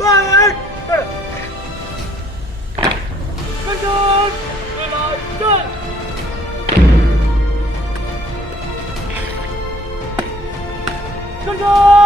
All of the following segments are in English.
back. Control. Done. Control.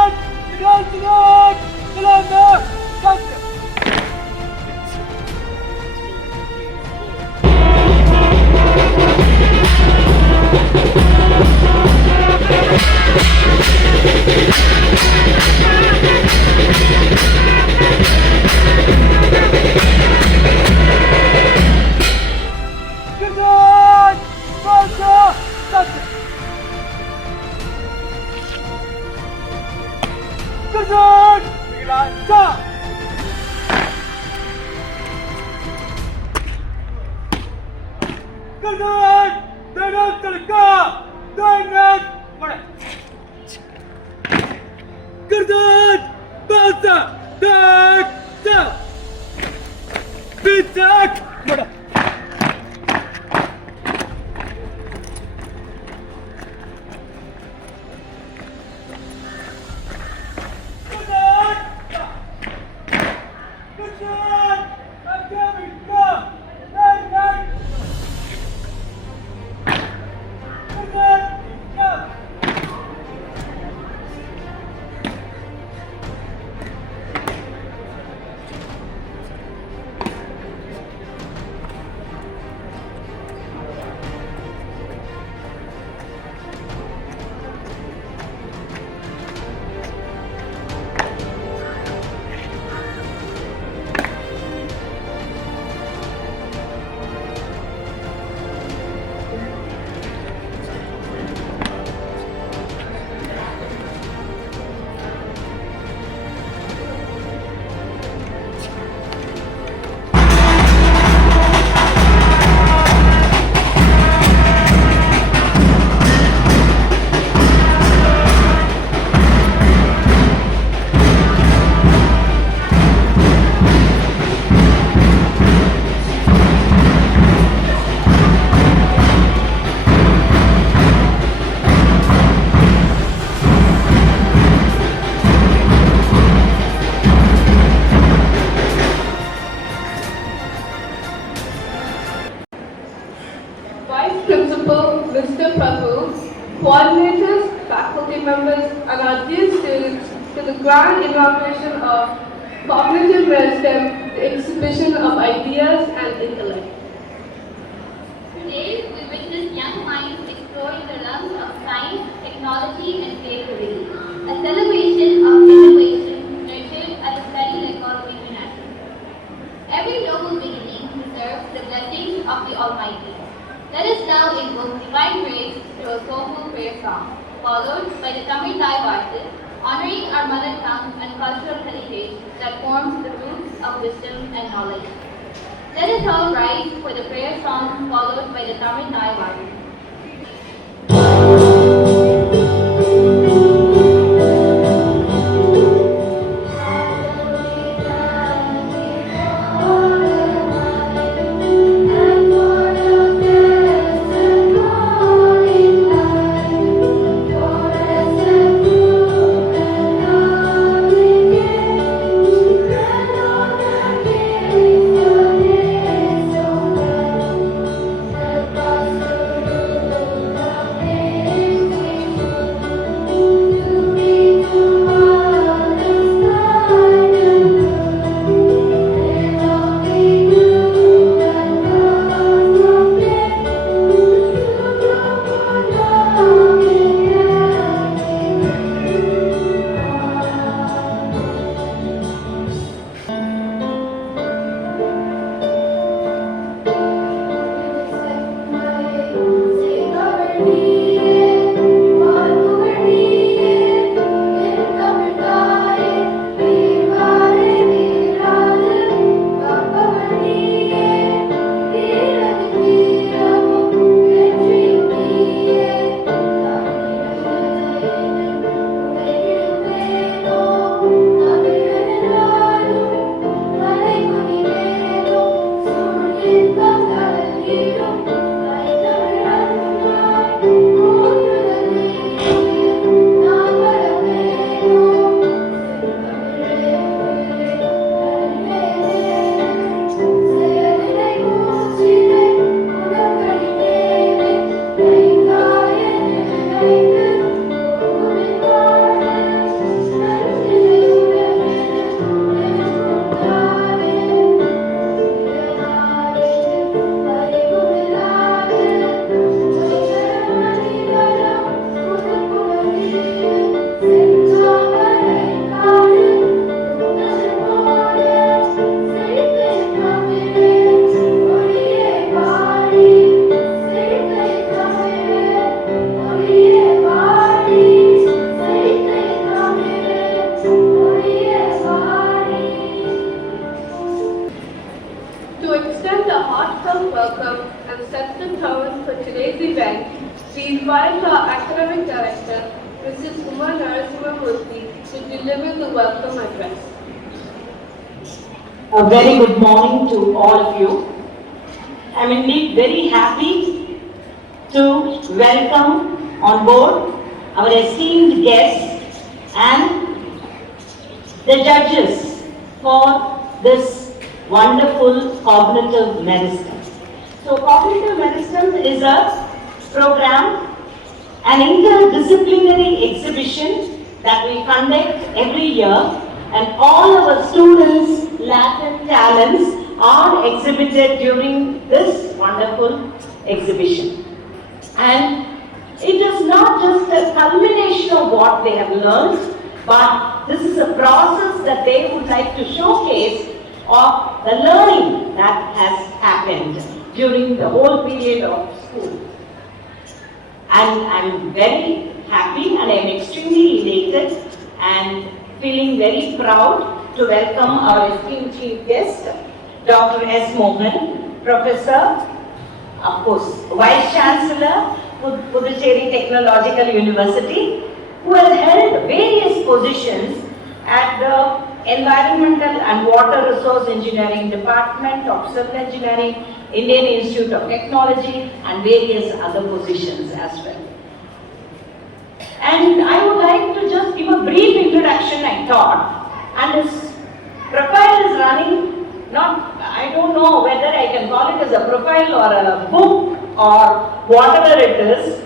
Vice-Principal Mr. Prabhu, coordinators, faculty members, and our dear students to the grand inauguration of Cognitive Meristem Exhibition of Ideas and Intellect. Today, we witness young minds exploring the realms of science, technology, and creativity, a celebration of innovation nurtured at the Study L'école Internationale. Every noble beginning deserves the blessings of the Almighty. Let us now invoke divine grace through a soulful prayer song, followed by the Tamil Dignitaries, honoring our mother tongue and cultural heritage that forms the roots of wisdom and knowledge. Let us all rise for the prayer song, followed by the Tamil Dignitaries. Thank you. Mrs. Uma Narasimhamurthy, to deliver the welcome address. A very good morning to all of you. I'm indeed very happy to welcome on board our esteemed guests and the judges for this wonderful Cognitive Meristem. So Cognitive Meristem is a program, an interdisciplinary exhibition that we conduct every year, and all our students' latent talents are exhibited during this wonderful exhibition. And it is not just a culmination of what they have learned, but this is a process that they would like to showcase of the learning that has happened during the whole period of school. And I'm very happy and I'm extremely elated and feeling very proud to welcome our esteemed chief guest, Dr.S. Mohan, Professor, of course, Vice-Chancellor, Pondicherry Technological University, who has held various positions at the Environmental and Water Resource Engineering Department of Civil Engineering, Indian Institute of Technology, and various other positions as well. And I would like to just give a brief introduction, I thought, and his profile is running, I don't know whether I can call it as a profile or a book or whatever it is.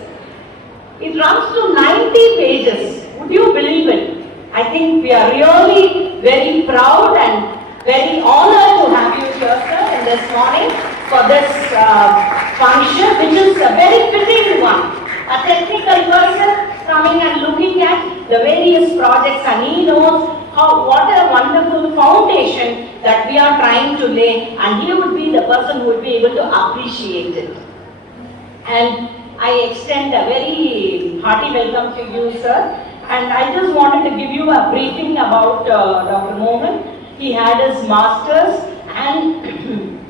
It runs to 90 pages. Would you believe it? I think we are really very proud and very honored to have you here, sir, in this morning for this function, which is a very fitting one. A technical person coming and looking at the various projects, and he knows what a wonderful foundation that we are trying to lay, and he would be the person who would be able to appreciate it. And I extend a very hearty welcome to you, sir. And I just wanted to give you a briefing about Dr. Mohan. He had his master's and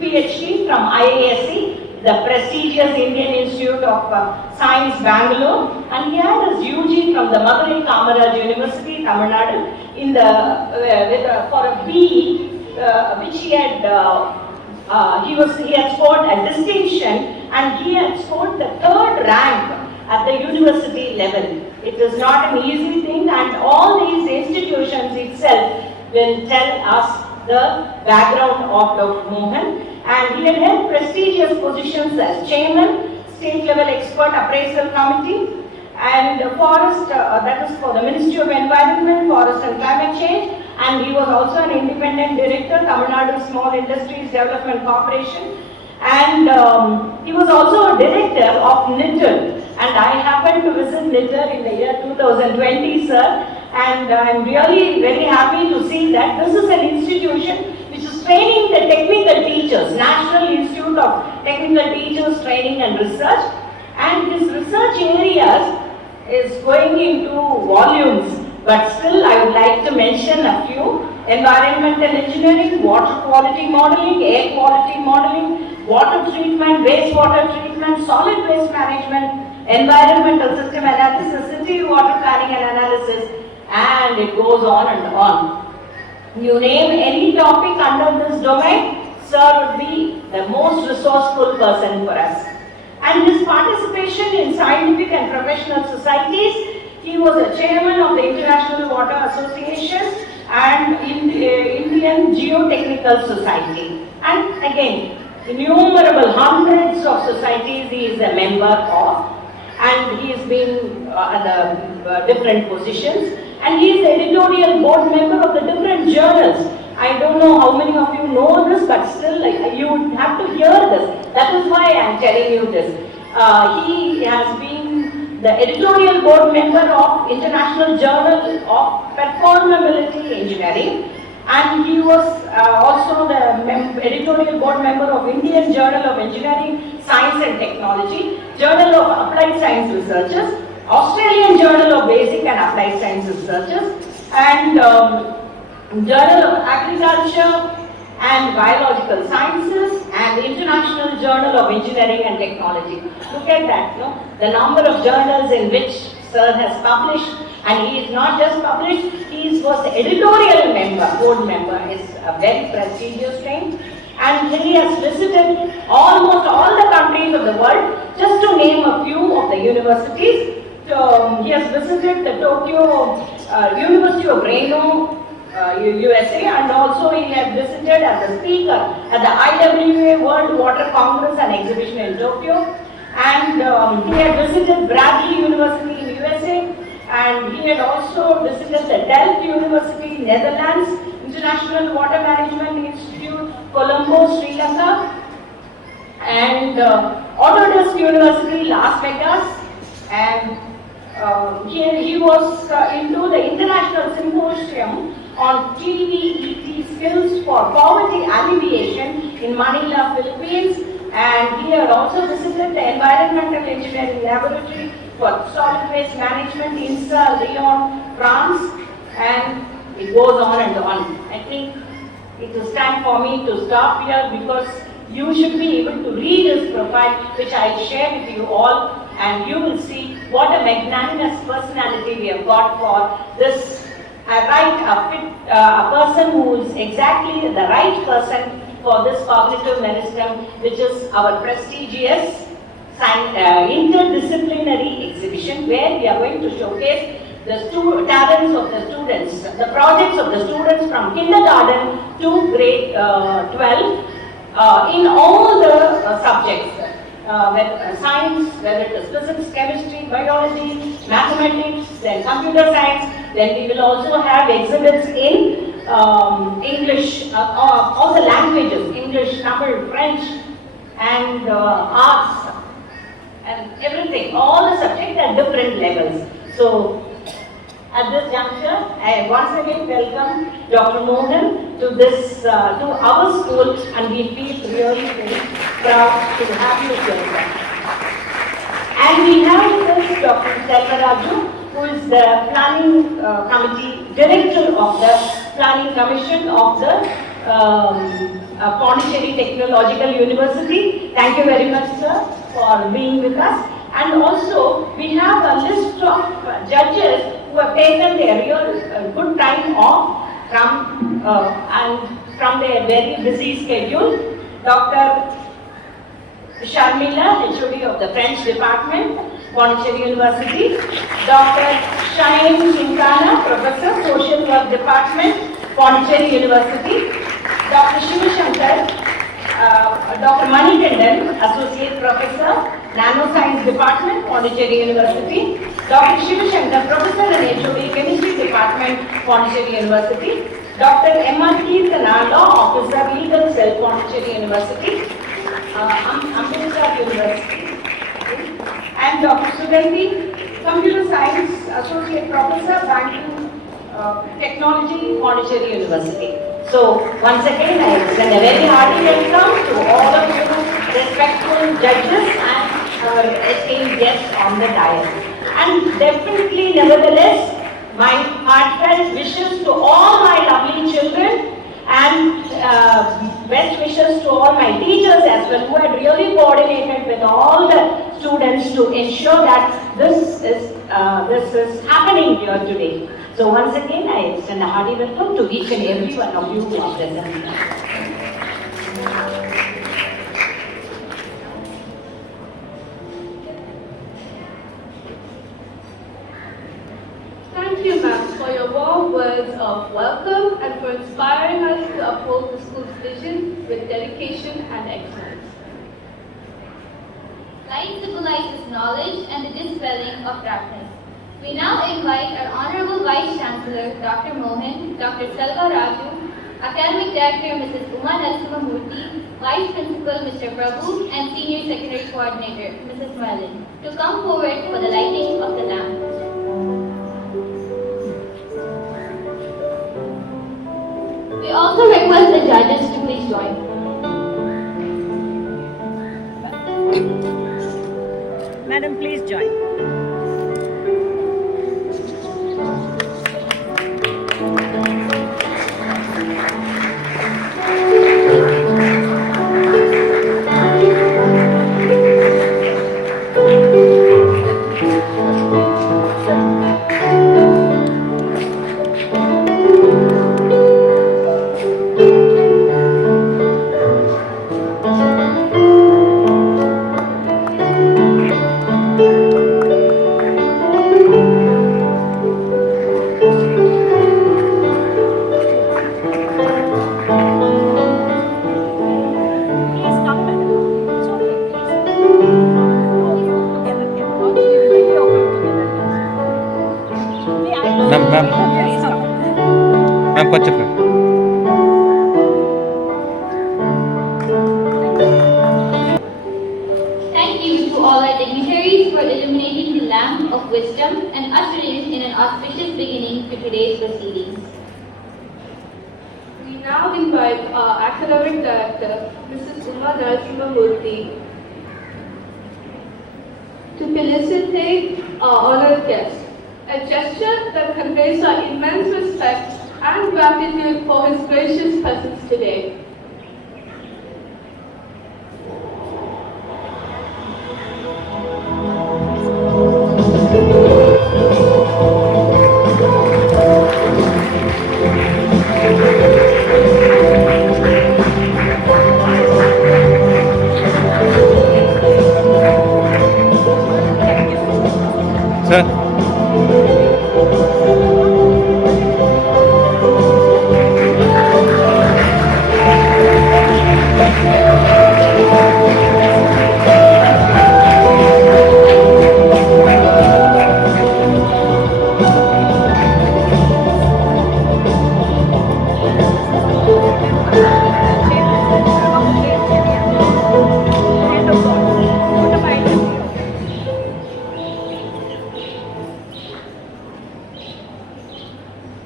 PhD from IISc, the prestigious Indian Institute of Science, Bangalore, and he had his UG from the Madurai Kamaraj University, Tamil Nadu, in the for a BE, which he had scored a distinction, and he had scored the 3rd rank at the university level. It is not an easy thing, and all these institutions itself will tell us the background of Dr. Mohan. And he had held prestigious positions as chairman, state level expert appraisal committee, and forest, that is for the Ministry of Environment, Forest and Climate Change, and he was also an independent director, Tamil Nadu Small Industries Development Corporation, and he was also a director of NITR, and I happened to visit NITR in the year 2020, sir, and I'm really very happy to see that this is an institution which is training the technical teachers, National Institute of Technical Teachers Training and Research, and his research areas is going into volumes, but still I would like to mention a few: environmental engineering, water quality modeling, air quality modeling, water treatment, wastewater treatment, solid waste management, environmental system analysis, city water planning and analysis, and it goes on and on. You name any topic under this domain, sir would be the most resourceful person for us. And his participation in scientific and professional societies, he was a chairman of the International Water Association and in Indian Geotechnical Society. And again, innumerable hundreds of societies he is a member of, and he has been at the different positions, and he is the editorial board member of the different journals. I don't know how many of you know this, but still you would have to hear this. That is why I am telling you this. He has been the editorial board member of International Journal of Performability Engineering, and he was also the editorial board member of Indian Journal of Engineering, Science and Technology, Journal of Applied Science Researchers, Australian Journal of Basic and Applied Science Researchers, and Journal of Agriculture and Biological Sciences, and International Journal of Engineering and Technology. Look at that, no? The number of journals in which Sir has published, and he is not just published, he was the editorial member, board member. It's a very prestigious thing. And he has visited almost all the countries of the world. Just to name a few of the universities, he has visited the Tokyo University of Reno, USA, and also he has visited as a speaker at the IWA World Water Congress and Exhibition in Tokyo. And he had visited Bradley University in USA, and he had also visited the Delft University, Netherlands, International Water Management Institute, Colombo, Sri Lanka, and Autodesk University, Las Vegas, and he was into the International Symposium on TVET skills for poverty alleviation in Manila, Philippines, and he had also visited the Environmental Engineering Laboratory for Solid Waste Management in Lyon, France, and it goes on and on. I think it is time for me to stop here because you should be able to read his profile, which I share with you all, and you will see what a magnanimous personality we have got for this. A person who is exactly the right person for this Cognitive Meristem, which is our prestigious interdisciplinary exhibition, where we are going to showcase the talents of the students, the projects of the students from kindergarten to grade 12 in all the subjects, whether science, whether it is physics, chemistry, biology, mathematics, then computer science. Then we will also have exhibits in English, all the languages, English, Tamil, French, and arts, and everything, all the subjects at different levels. So, at this juncture, I once again welcome Dr. Mohan to this, to our school, and we feel really very proud to have you here. And we have this Dr. Selvaradjou, who is the planning committee director of the planning commission of the Pondicherry Technological University. Thank you very much, sir, for being with us. And also, we have a list of judges who have taken their real good time off from their very busy schedule. Dr. Sharmila, HOD of the French Department, Pondicherry University. Dr. Shahin Sultana, Professor, Social Work Department, Pondicherry University. Dr. Shivashankar, Dr. Manikandan, Associate Professor, Nanoscience Department, Pondicherry University. Dr. Shivashankar, Professor and HOD, Chemistry Department, Pondicherry University. Dr. M.R. Kirtana, Law Officer, Legal Cell, Pondicherry University. Ambedkar University. And Dr. Sugandhi, Computer Science, Associate Professor, Banking Technology, Pondicherry University. So, once again, I extend a very hearty welcome to all of you, respectful judges and our esteemed guests on the dais. And definitely, nevertheless, my heartfelt wishes to all my lovely children and best wishes to all my teachers as well, who had really coordinated with all the students to ensure that this is happening here today. So once again, I extend a hearty welcome to each and every one of you who are present here. Thank you, ma'am, for your warm words of welcome and for inspiring us to uphold the school's vision with dedication and excellence. Light symbolizes knowledge and the dispelling of darkness. We now invite our Honorable Vice-Chancellor, Dr. Mohan, Dr. Selvaradjou, Academic Director, Mrs. Uma, Vice Principal, Mr. Prabhu, and Senior Secretary Coordinator, Mrs. Merlin, to come forward for the lighting of the lamp. We also request the judges to please join. Madam, please join. Ma'am, కొంచెం Thank you to all our dignitaries for illuminating the lamp of wisdom and ushering in an auspicious beginning to today's proceedings. We now invite our academic director, Mrs. Uma Narasimhamurthy, to felicitate our honored guest, a gesture that conveys our immense respect and gratitude for his gracious presence today. Sir.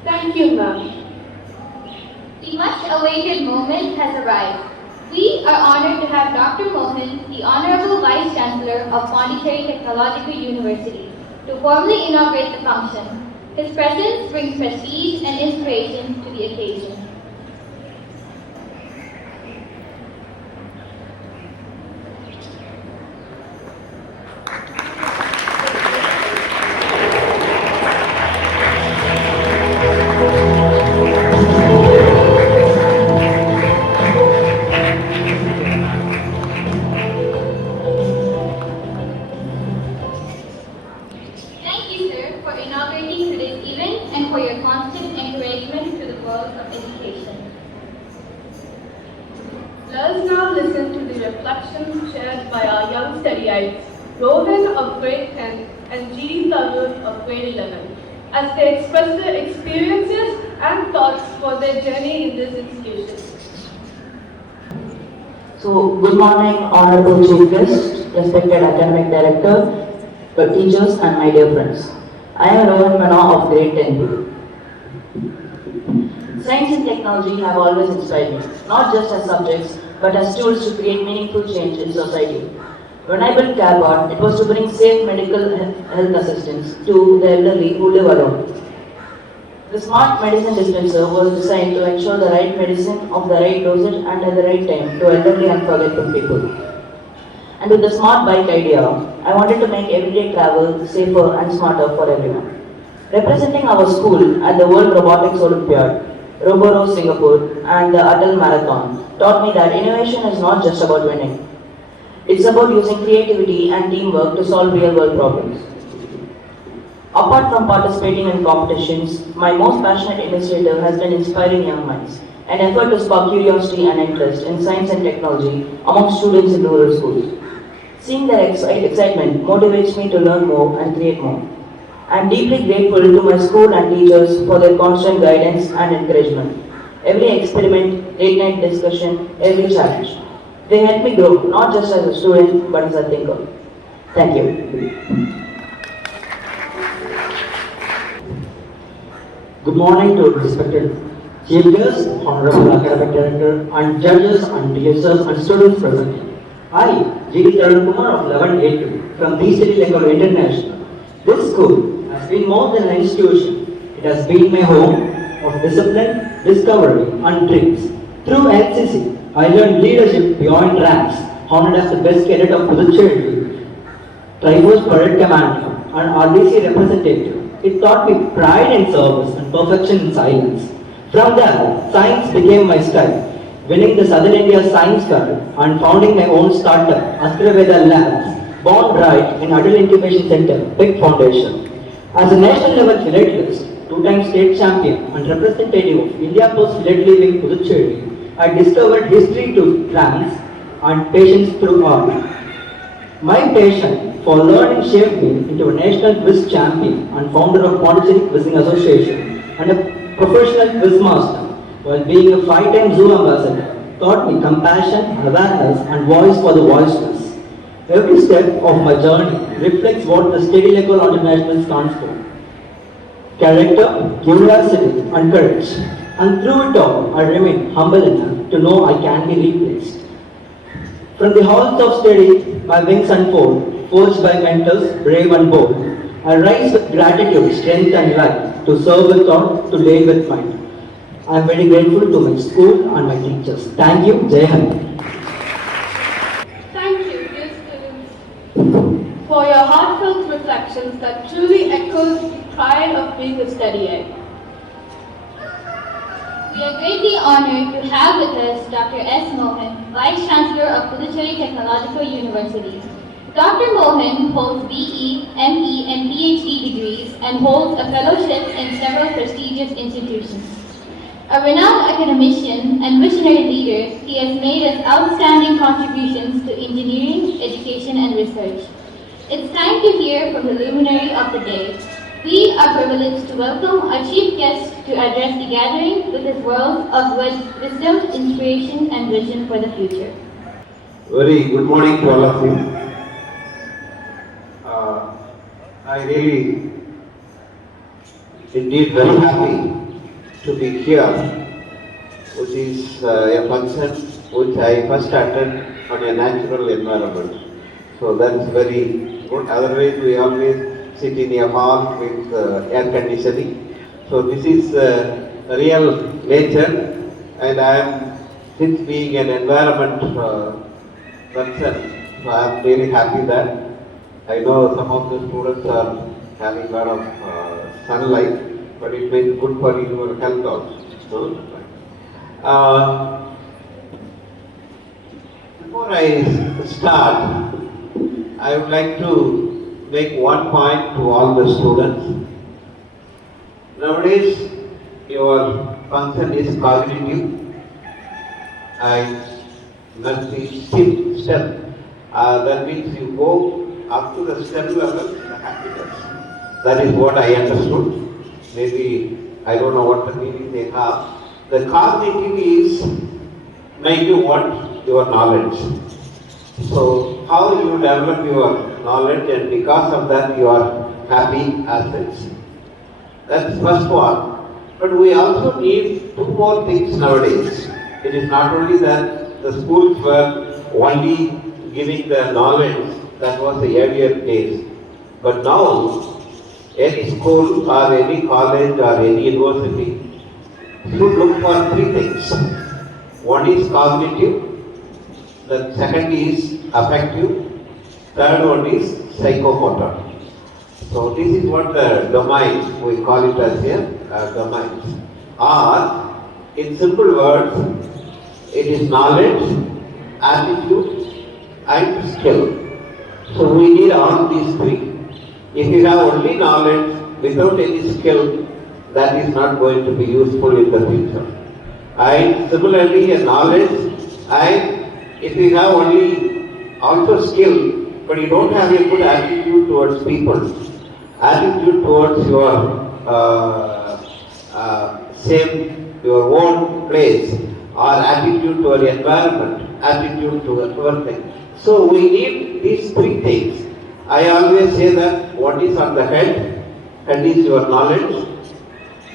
Thank you, ma'am. The much-awaited moment has arrived. We are honored to have Dr. Mohan, the Honorable Vice-Chancellor of Pondicherry Technological University, to formally inaugurate the function. His presence brings prestige and inspiration to the occasion. Thank you, sir, for inaugurating today's event and for your constant encouragement to the world of education. Let us now listen to the reflections shared by our young studyites, Rohan of grade 10 and G. Tarun of grade 11, as they express their experiences and thoughts for their journey in this institution. So, good morning, Honorable Chief Guest, respected Academic Director, teachers and my dear friends. I am Rohan Mana of grade 10B. Science and technology have always inspired me, not just as subjects, but as tools to create meaningful change in society. When I built CABOT, it was to bring safe medical health assistance to the elderly who live alone. The smart medicine dispenser was designed to ensure the right medicine of the right dosage and at the right time to elderly and forgetful people. And with the smart bike idea, I wanted to make everyday travel safer and smarter for everyone. Representing our school at the World Robotics Olympiad, Roboro Singapore and the Atal Marathon taught me that innovation is not just about winning. It's about using creativity and teamwork to solve real-world problems. Apart from participating in competitions, my most passionate initiative has been inspiring young minds, an effort to spark curiosity and interest in science and technology among students in rural schools. Seeing their excitement motivates me to learn more and create more. I am deeply grateful to my school and teachers for their constant guidance and encouragement. Every experiment, late-night discussion, every challenge. They help me grow, not just as a student, but as a thinker. Thank you. Good morning to respected Chief Guest, Honorable Academic Director, and judges and teachers and students present. I, G. Tarun Kumar of 11A2 from TheStudy L'école Internationale. This school has been more than an institution. It has been my home of discipline, discovery, and dreams. Through NCC, I learned leadership beyond ranks, honored as the best cadet of Puducherry, Tribal Parade Commander, and RDC representative. It taught me pride in service and perfection in silence. From there, science became my style. Winning the Southern India Science Fair and founding my own startup, Astraveda Labs, born right in Adult Incubation Center, Big Foundation. As a national level philatelist, two-time state champion and representative of India Post Philately Wing Puducherry, I discovered history to trance and patience through art. My passion for learning shaped me into a national quiz champion and founder of Pondicherry Quizzing Association and a professional quiz master, while being a 5-time zoo ambassador, taught me compassion, awareness and voice for the voiceless. Every step of my journey reflects what the Study L'école Internationale stands for. Character, curiosity and courage. And through it all, I remain humble enough to know I can be replaced. From the halls of study, my wings unfold, forged by mentors, brave and bold. I rise with gratitude, strength and light, to serve with thought, to lead with mind. I am very grateful to my school and my teachers. Thank you. Jai Hind. Thank you, dear students, for your heartfelt reflections that truly echoes the pride of being a study aid. We are greatly honored to have with us Dr.S. Mohan, Vice-Chancellor of Pondicherry Technological University. Dr. Mohan holds BE, ME and PhD degrees and holds a fellowship in several prestigious institutions. A renowned academician and visionary leader, he has made us outstanding contributions to engineering, education and research. It's time to hear from the luminary of the day. We are privileged to welcome our chief guest to address the gathering with his words of wisdom, inspiration and vision for the future. Very good morning to all of you. I really, indeed very happy to be here, which is a function which I first attended on a natural environment. So that's very good. Otherwise we always sit in a hall with air conditioning. So this is real nature, and I am, since being an environment person, so I am really happy that I know some of the students are having a lot of sunlight, but it may be good for your health also. Before I start, I would like to make one point to all the students. Nowadays, your function is cognitive. I must be STEM. That means you go up to the STEM level, the happiness. That is what I understood. Maybe I don't know what the meaning they have. The cognitive is make you want your knowledge. So how you develop your knowledge, and because of that you are happy as such. That's first one. But we also need two more things nowadays. It is not only that the schools were only giving the knowledge, that was the earlier days. But now, any school or any college or any university should look for three things. One is cognitive, the second is affective, third one is psychomotor. So this is what the domain, we call it as a domains. Or, in simple words, it is knowledge, attitude and skill. So we need all these three. If you have only knowledge without any skill, that is not going to be useful in the future. And similarly, a knowledge, and if you have only also skill, but you don't have a good attitude towards people, attitude towards your your own place, or attitude to your environment, attitude to everything. So we need these three things. I always say that what is on the head is your knowledge,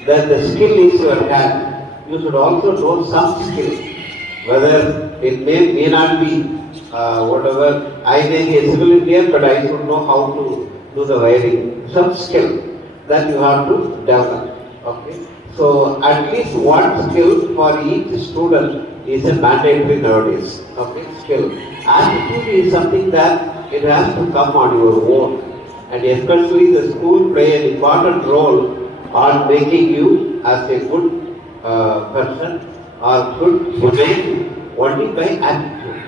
then the skill is your hand. You should also know some skill, whether it may not be whatever. I may be a civil engineer, but I should know how to do the wiring. Some skill that you have to develop. Okay. So at least one skill for each student is a mandatory nowadays. Okay, skill. Attitude is something that it has to come on your own, and especially the school play an important role on making you as a good person or good human only by attitude.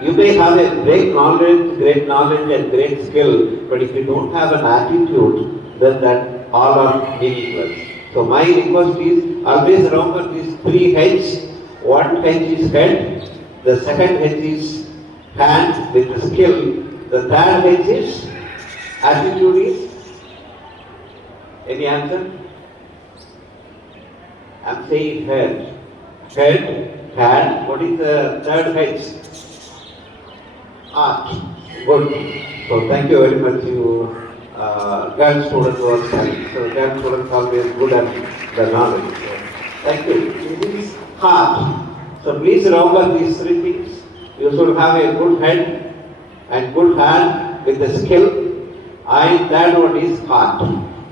You may have a great knowledge and great skill, but if you don't have an attitude, then that all are meaningless. So my request is always remember these three H's. One H is head, the second H is hand with the skill, The third H is, attitude is, any answer? I'm saying head. Head, hand. What is the third H? Art. Good. So thank you very much. You girl students was studying. So girl students always good at the knowledge. So, thank you. This is heart. So please remember these three things. You should have a good head and good hand with the skill. And that one is heart.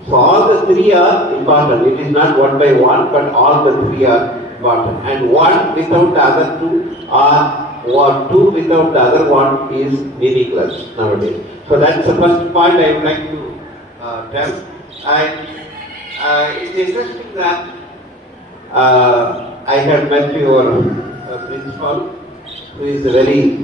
So all the three are important. It is not one by one, but all the three are important. And one without the other two are, or two without the other one is meaningless nowadays. So that's the first point I would like to tell. And it's interesting that I had met your principal, who is a very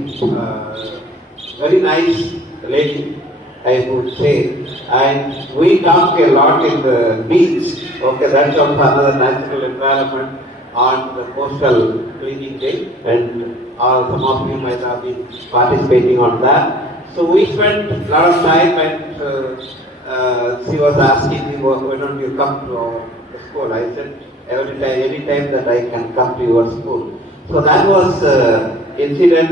nice lady, I would say. And we talk a lot in the beach. Okay, that's also another natural environment on the coastal cleaning day, and some of you might have been participating on that. So we spent a lot of time, and she was asking me, why don't you come to our school? I said, any time that I can come to your school. So that was incident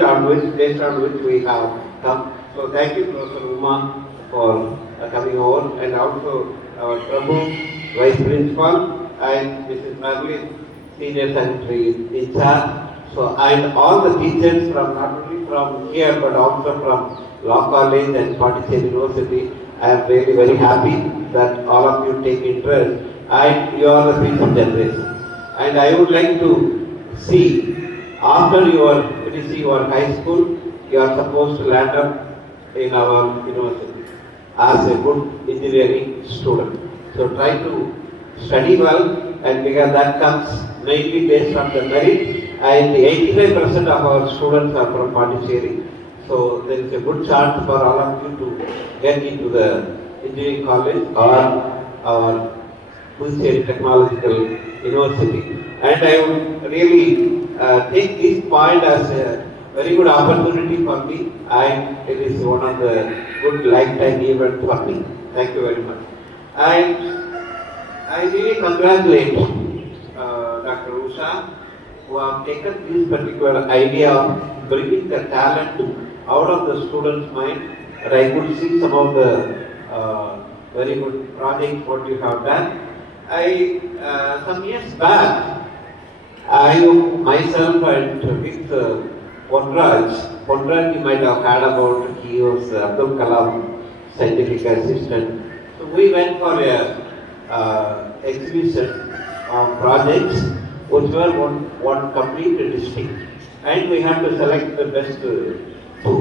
based on which we have come. So thank you, Professor Mohan, for coming over, and also our Prabhu, Vice Principal, and Mrs. Marley, Senior Secretary in charge. So, and all the teachers from not only from here but also from Law College and Pondicherry University. I am really very happy that all of you take interest, and you are the future generation. And I would like to see, after you finish your high school, you are supposed to land up in our university as a good engineering student. So try to study well, and because that comes mainly based on the merit, and 85% of our students are from Pondicherry. So there is a good chance for all of you to get into the engineering college or our Pondicherry Technological University. And I would really take this point as a very good opportunity for me, and it is one of the good lifetime events for me. Thank you very much. And I really congratulate Dr. Usha, who have taken this particular idea of bringing the talent out of the student's mind. And I could see some of the very good projects what you have done. Some years back, I myself and with Pondicherry, you might have heard about, he was Abdul Kalam scientific assistant. So we went for a exhibition of projects which were one complete district, and we had to select the best two.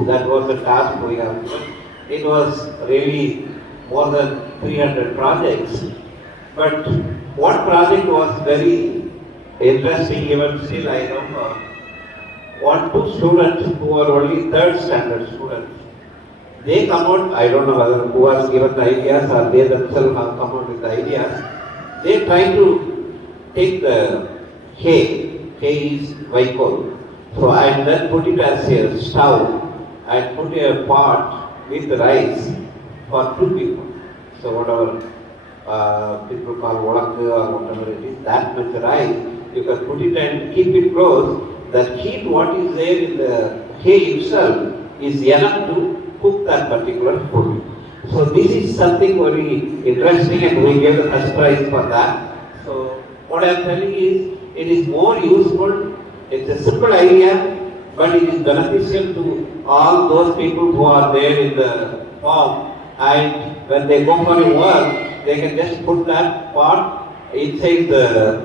That was the task we have given. It was really more than 300 projects, but one project was very interesting. Even still I remember two students who were only third standard students. They come out, I don't know whether who has given the ideas or they themselves have come out with the ideas. They try to take the hay is Vaiko, so and then put it as a stove and put a pot with rice for two people. So whatever people call Volakku or whatever it is, that much rice, you can put it and keep it close. The heat what is there in the hay itself is enough to cook that particular food. So this is something very interesting, and we gave the first prize for that. So what I am telling is, it is more useful. It's a simple idea, but it is beneficial to all those people who are there in the farm, and when they go for a work, they can just put that pot inside the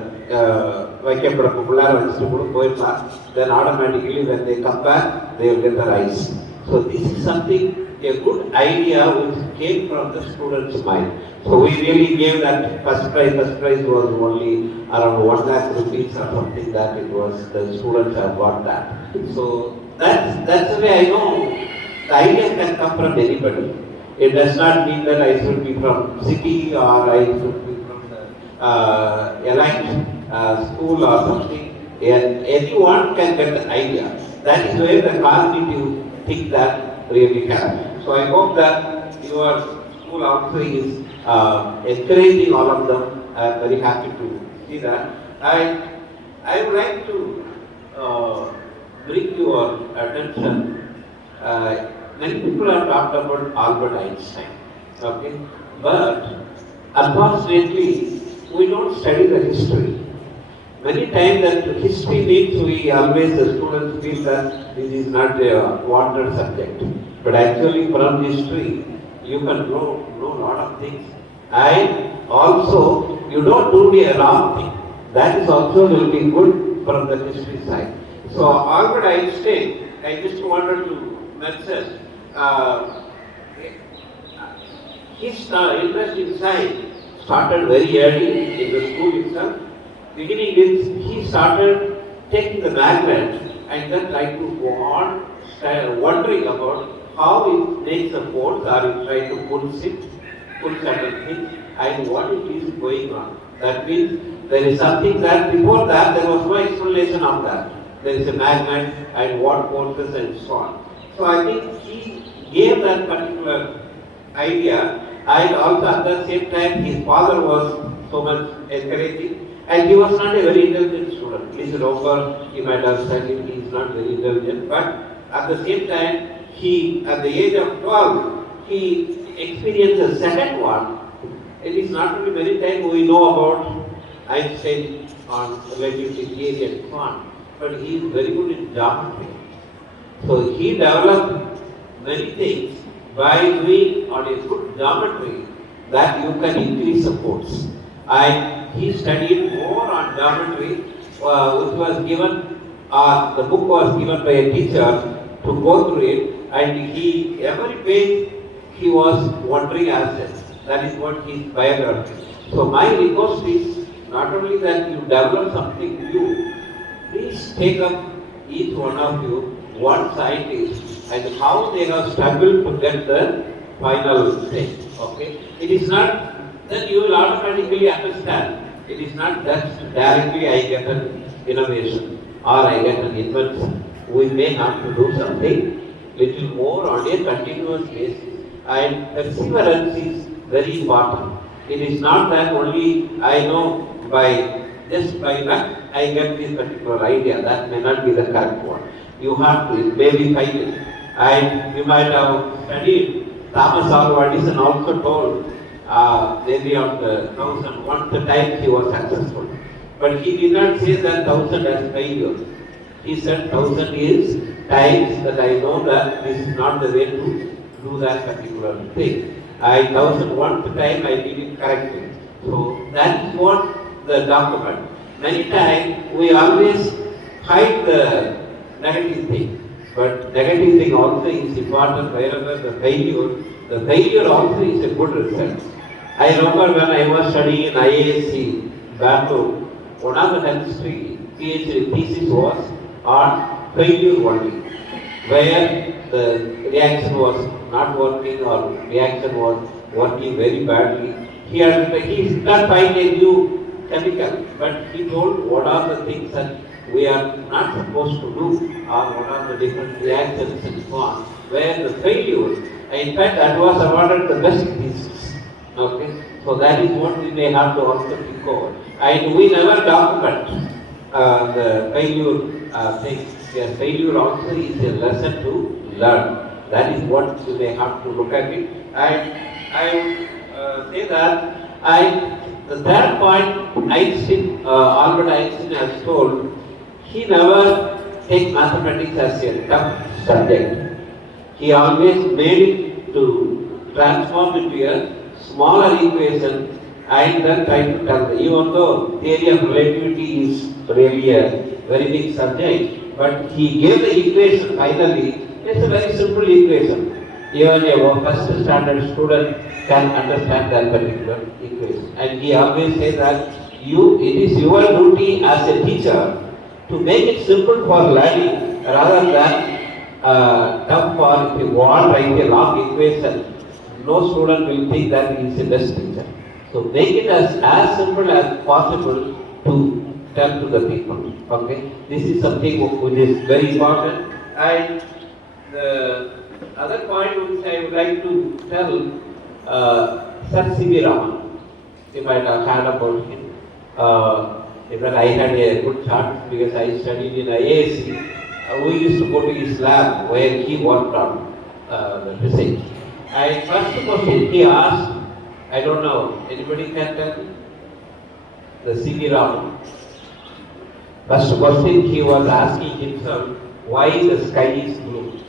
then automatically when they come back, they will get the rice. So this is something, a good idea which came from the student's mind. So we really gave that first prize. First prize was only around 1 lakh rupees or something, that it was, the students have got that. So that's the way I know the idea can come from anybody. It does not mean that I should be from city or I should be from the elite school or something. Anyone can get the idea. That is where the cognitive think that really can. So I hope that your school also is encouraging all of them. I'm very happy to see that. And I would like to bring your attention. Many people have talked about Albert Einstein, okay? But unfortunately, we don't study the history. Many times that history means we always, the students feel that this is not a wanted subject. But actually from history, you can know a lot of things. And also, you don't do a wrong thing. That is also will be good from the history side. So Albert Einstein, I just wanted to mention, his interest in science started very early in the school itself. Beginning with, he started taking the magnet and then trying to go on wondering about how it makes a force, or it tries to pull certain things, and what it is going on. That means there is something that before that there was no explanation of that. There is a magnet and what forces and so on. So I think he gave that particular idea, and also at the same time his father was so much encouraging, and he was not a very intelligent student. Mr. Roper, he might have said he is not very intelligent, but at the same time, he, at the age of 12, he experienced the second one. It is not only many times we know about Einstein on relativity theory and so on, but he is very good in geometry. So he developed many things by doing on a good geometry that you can increase the force. And he studied more on geometry, which was given, the book was given by a teacher to go through it, and he, every page, he was wondering as that is what his biography. So my request is not only that you develop something new, please take up each one of you one scientist and how they have struggled to get the final thing. Okay? It is not, then you will automatically understand. It is not that directly I get an innovation or I get an invention. We may have to do something little more on a continuous basis. And perseverance is very important. It is not that only I know just by luck I get this particular idea. That may not be the correct one. You have to maybe find it. And you might have studied, Thomas Alva Edison also told maybe on the 1001st time he was successful. But he did not say that 1000 as failure. He said 1000 is times that I know that this is not the way to do that particular thing. 1001st time I did it correctly. So that is what the document. Many times we always hide the negative thing. But negative thing also is important wherever the failure also is a good result. I remember when I was studying in IASC, Bangalore, one of the chemistry PhD thesis was on failure only, where the reaction was not working or reaction was working very badly. He did not find a new chemical, but he told what are the things that we are not supposed to do, or what are the different reactions and so on, where the failure, in fact that was awarded the best thesis. Okay, so that is what we may have to also think over. And we never document the failure thing. The failure also is a lesson to learn. That is what we may have to look at it. And I would say that the third point, Albert Einstein has told, he never take mathematics as a tough subject. He always made it to transform into a smaller equation and then try to tell them. Even though theory of relativity is really a very big subject, but he gave the equation finally. It's a very simple equation. Even a first standard student can understand that particular equation. And he always says that it is your duty as a teacher to make it simple for learning rather than tough for if you want to write a long equation. No student will think that he is the best teacher. So make it as simple as possible to tell to the people. Okay, this is something which is very important. And the other point which I would like to tell, Sir C.V. Raman. You might have heard about him. In fact, I had a good chance because I studied in IASC. We used to go to his lab where he worked on the research. And first question he asked, I don't know, anybody can tell? The C.V. Raman. First question he was asking himself, why the sky is blue?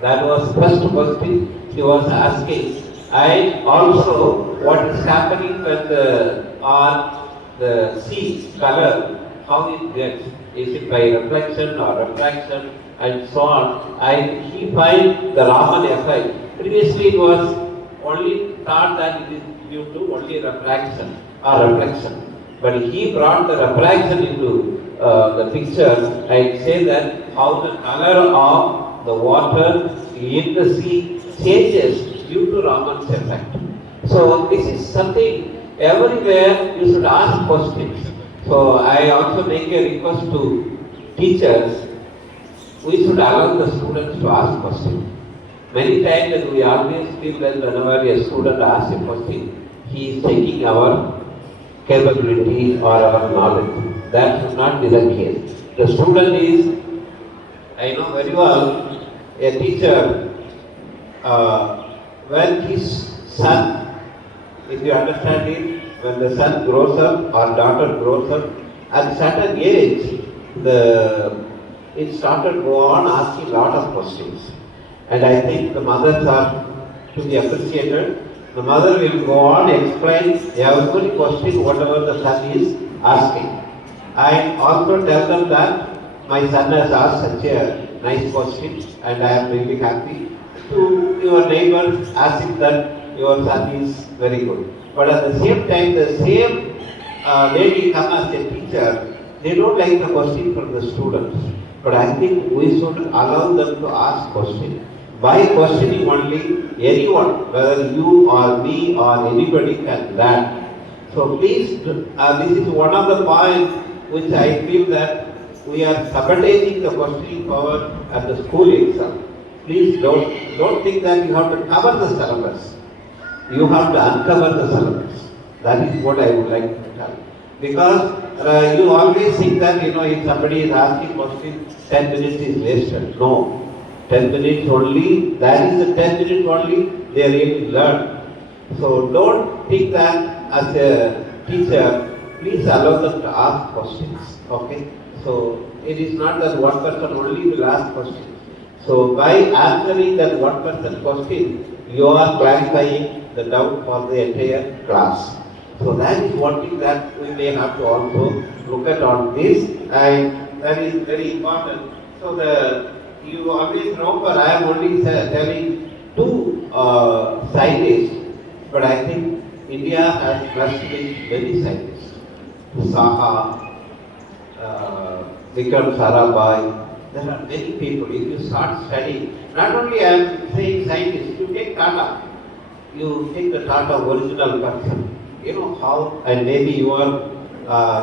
That was first question he was asking. And also, what is happening when the sea color, how it gets, is it by reflection or refraction, and so on. And he finds the Raman effect. Previously, it was only thought that it is due to only refraction or reflection. But he brought the refraction into the picture and say that how the color of the water in the sea changes due to Raman's effect. So this is something everywhere you should ask questions. So I also make a request to teachers, we should allow the students to ask questions. Many times we always feel that whenever a student asks a question, he is taking our capability or our knowledge. That should not be the case. The student is, I know very well, a teacher, when his son, if you understand it, when the son grows up or daughter grows up, at a certain age, it started to go on asking a lot of questions. And I think the mothers are to be appreciated. The mother will go on explain every question whatever the son is asking. I also tell them that my son has asked such a nice question and I am really happy. To your neighbors, ask him that your son is very good. But at the same time, the same lady come as a teacher, they don't like the question from the students. But I think we should allow them to ask questions. By questioning only, anyone, whether you or me or anybody can learn. So please, this is one of the points which I feel that we are sabotaging the questioning power at the school itself. Please don't think that you have to cover the syllabus. You have to uncover the syllabus. That is what I would like to tell. Because you always think that, if somebody is asking questions, 10 minutes is wasted. No. 10 minutes only, that is the 10 minutes only, they really learn. So don't think that as a teacher, please allow them to ask questions. Okay? So it is not that one person only will ask questions. So by answering that one person question, you are clarifying the doubt for the entire class. So that is one thing that we may have to also look at on this, and that is very important. So you always remember I am only telling two scientists, but I think India has blessed with many scientists. Saha, Vikram Sarabhai, there are many people. If you start studying, not only I am saying scientists, you take Tata, you take the Tata original person, how, and maybe your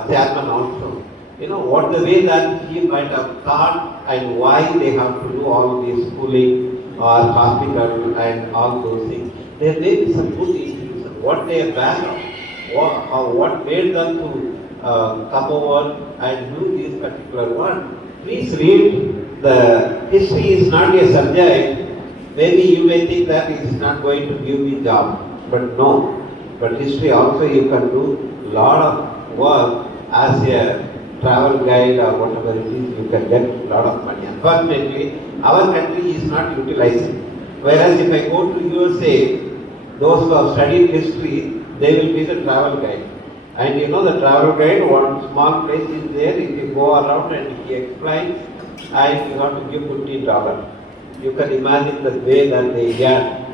chairman also. What the way that he might have thought and why they have to do all this schooling or hospital and all those things. There may be some good institutions. What their background, what made them to come over and do this particular one. Please read. The history is not a subject. Maybe you may think that it is not going to give me job, but no. But history also you can do a lot of work as a travel guide or whatever it is, you can get a lot of money. Unfortunately, our country is not utilizing. Whereas if I go to USA, those who have studied history, they will be the travel guide. And the travel guide, one small place is there, if you go around and he explains, and you have to give $15. You can imagine the way that they get.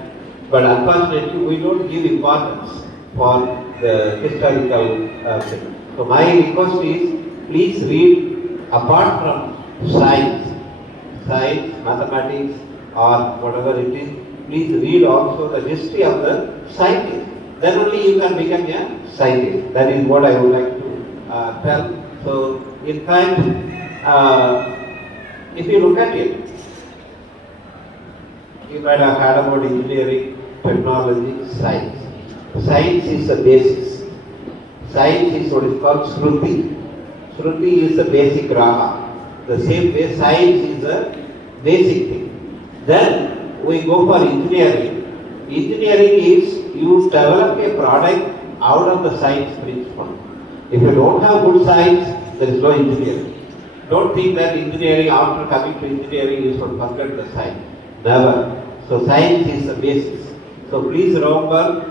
But unfortunately, we don't give importance for the historical thing. So my request is, please read, apart from science, mathematics or whatever it is, please read also the history of the scientist. Then only you can become a scientist. That is what I would like to tell. So in fact, if you look at it, You might have heard about engineering, technology, science. Science is the basis. Science is what is called Shruti. Shruti is the basic Raha. The same way science is the basic thing. Then we go for engineering. Engineering is you develop a product out of the science principle. If you don't have good science, there is no engineering. Don't think that engineering, after coming to engineering, you should forget the science. Never. So science is the basis. So please remember,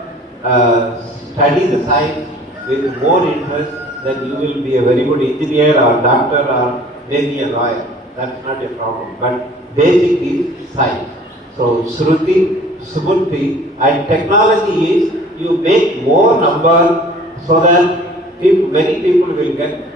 study the science with more interest, then you will be a very good engineer or doctor or maybe a lawyer. That's not a problem. But basic is science. So Shruti, Smurti, and technology is you make more number so that many people will get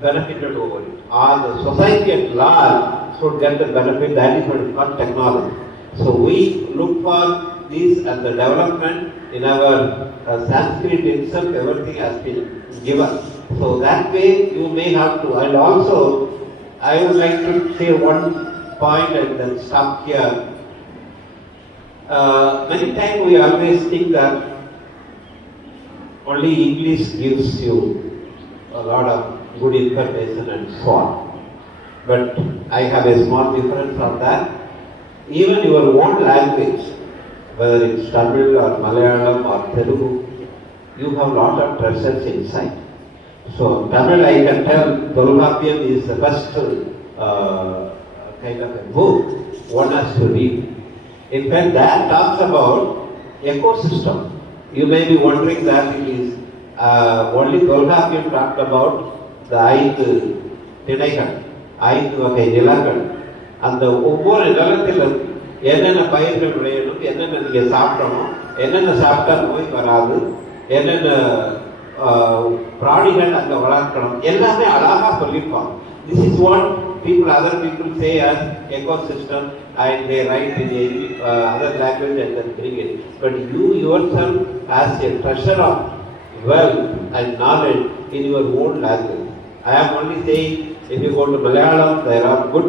benefited over it. Or the society at large should get the benefit. That is what is called technology. So we look for this as the development in our Sanskrit itself. Everything has been given. So that way you may have to. And also, I would like to say one point and then stop here. Many times we always think that only English gives you a lot of good information and so on. But I have a small difference on that. Even your own language, whether it's Tamil or Malayalam or Telugu, you have a lot of treasures inside. So Tamil, I can tell, Tolkapian is the best kind of a book one has to read. In fact, that talks about ecosystem. You may be wondering that it is only Tolkapian talked about the Aitu Tinaikan, Aitu Vakai Nilakan. அந்த ஒவ்வொரு நிலத்திலும் என்னென்ன பயிர்கள் விளையணும், என்னென்ன நீங்கள் சாப்பிடணும், என்னென்ன சாப்பிட்டா நோய் வராது, என்னென்ன பிராணிகள் அங்கே வளர்க்கணும், எல்லாமே அழகாக சொல்லியிருப்பாங்க. This is what other people say as ecosystem, and they write in other language and then bring it. But you yourself as a treasure of wealth and knowledge in your own language. I am only saying, if you go to Malayalam, there are good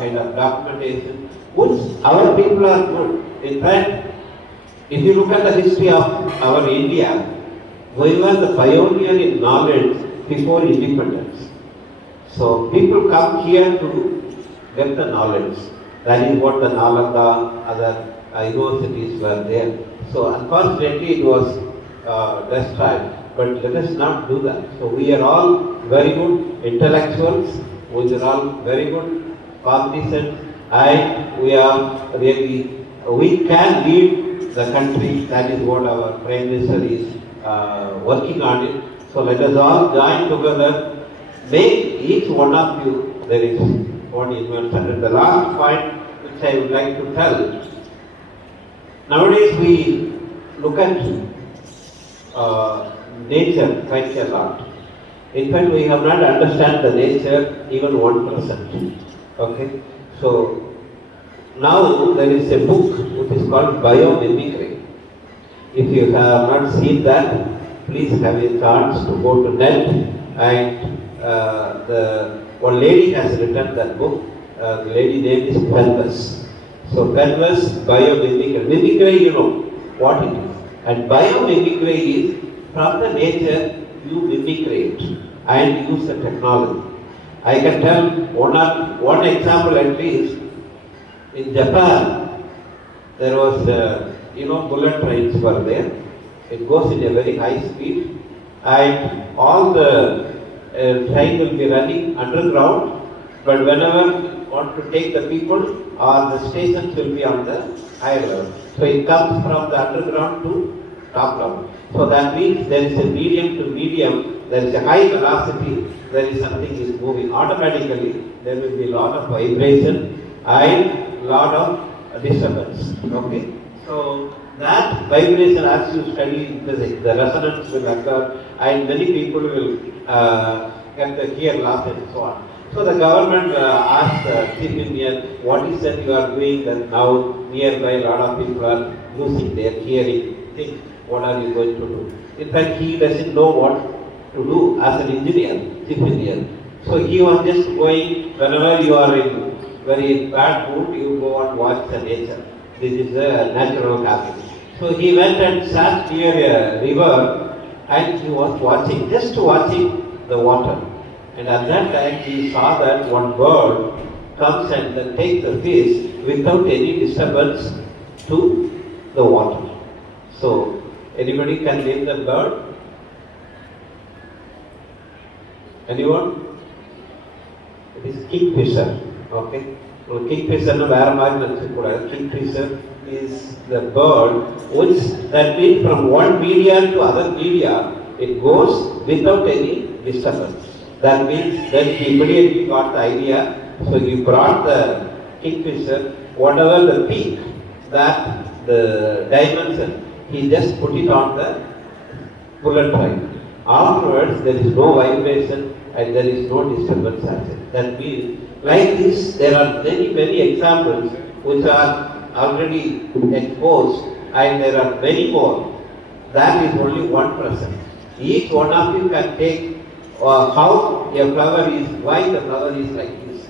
kind of documentation, which our people are good. In fact, if you look at the history of our India, we were the pioneer in knowledge before independence. So people come here to get the knowledge. That is what the Nalanda, other universities were there. So unfortunately it was destroyed. But let us not do that. So we are all very good intellectuals, we are all very good cognizant, and we are really, we can lead the country. That is what our Prime Minister is working on it. So let us all join together. Make each one of you, there is one invention. And the last point which I would like to tell, nowadays we look at nature quite a lot. In fact, we have not understand the nature even 1%. Okay, so now there is a book which is called Biomimicry. If you have not seen that, please have a chance to go to net, and one lady has written that book. The lady name is Pelvis. So Pelvis, Biomimicry. Mimicry, you know what it is. And biomimicry is from the nature you mimicry and use the technology. I can tell one example at least. In Japan, there was, bullet trains were there. It goes in a very high speed, and all the train will be running underground, but whenever you want to take the people, or the stations will be on the higher level. So it comes from the underground to top level. So that means there is a medium to medium, there is a high velocity, there is something is moving. Automatically, there will be a lot of vibration and lot of disturbance. Okay? So that vibration, as you study in physics, the resonance will occur, and many people will get the hear loss and so on. So the government asked the chief engineer, what is that you are doing that now nearby a lot of people are losing their hearing? Think, what are you going to do? In fact, he doesn't know what to do as an engineer, chief engineer. So he was just going, whenever you are in very bad mood, you go and watch the nature. this is a natural hazard. So he went and sat near a river and he was watching, just watching the water. And at that time he saw that one bird comes and then takes the fish without any disturbance to the water. So, anybody can name the bird? Anyone? It is kingfisher. Okay? So kingfisher no vera mari kingfisher is the bird which that means from one media to other media it goes without any disturbance. That means that he immediately got the idea. So he brought the kingfisher, whatever the peak, that the dimension, he just put it on the bullet drive. Afterwards, there is no vibration and there is no disturbance as it. That means, like this, there are many examples which are already exposed and there are many more. That is only 1%. Each one of you can take how a flower is, why the flower is like this.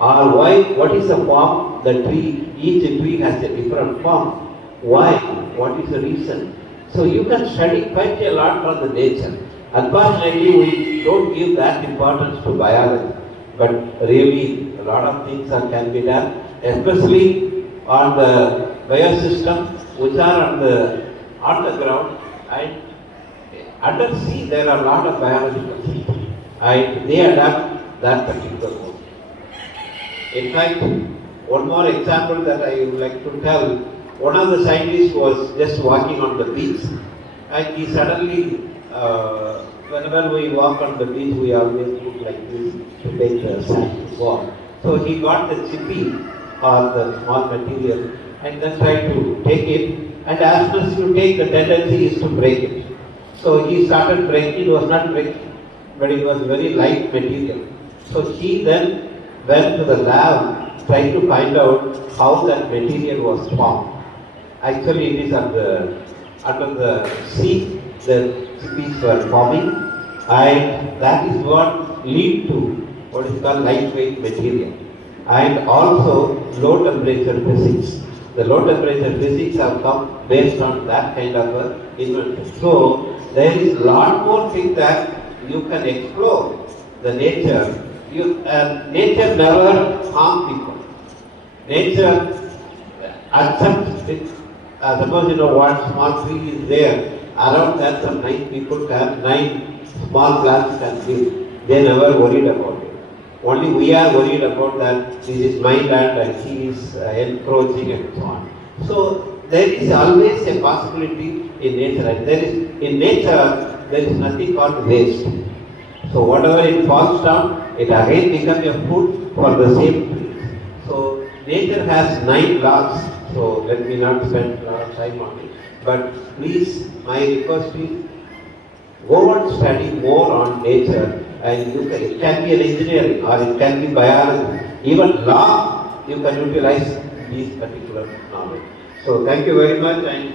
Or why, what is the form, the tree, each tree has a different form. Why? What is the reason? So you can study quite a lot from the nature. Unfortunately, we don't give that importance to biology. But really, a lot of things can be done, especially on the biosystem, which are on the ground, and under sea there are a lot of biological systems, and they adapt that particular mode. In fact, one more example that I would like to tell, one of the scientists was just walking on the beach and he suddenly, whenever we walk on the beach, we always look like this to take the sand to walk. So he got the chippy or the small material and then tried to take it, and as soon as you take, the tendency is to break it. So he started breaking, it was not breaking, but it was very light material. So he then went to the lab, tried to find out how that material was formed. Actually, it is under the sea, the chippies were forming, and that is what lead to what is called lightweight material. And also low temperature physics. The low temperature physics have come based on that kind of invention. So there is a lot more things that you can explore the nature. Nature never harms people. Nature accepts it. Suppose you know one small tree is there, around that some 9 small plants can live. They never worried about it. Only we are worried about that this is my land and he is encroaching and so on. So there is always a possibility in nature, and in nature there is nothing called waste. So whatever it falls down, it again becomes a food for the same tree. So nature has 9 laws. So let me not spend a lot of time on it. But please, my request is, go and study more on nature, and it can be an engineering or it can be biology. Even law, you can utilize these particular knowledge. So thank you very much, and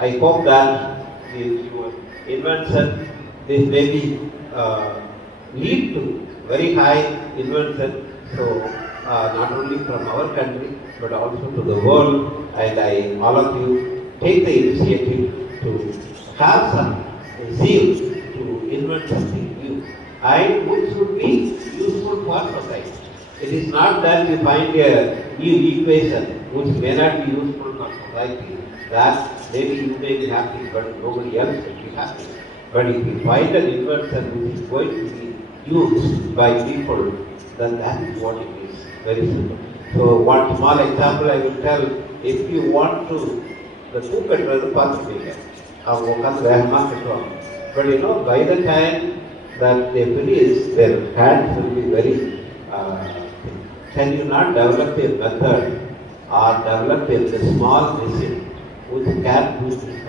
I hope that your invention, this may be lead to very high invention. So not only from our country, but also to the world, and all of you take the initiative to have some zeal to invent something new, and which would be useful for society. It is not that you find a new equation which may not be useful for society, that maybe you may be happy, but nobody else will be happy. But if you find an invention which is going to be used by people, then that is what it is. Very simple. So one small example I will tell, if you want to, the two petrol possibility, but you know, by the time that they finish, their hands will be very, can you not develop a method or develop a small machine which can do this?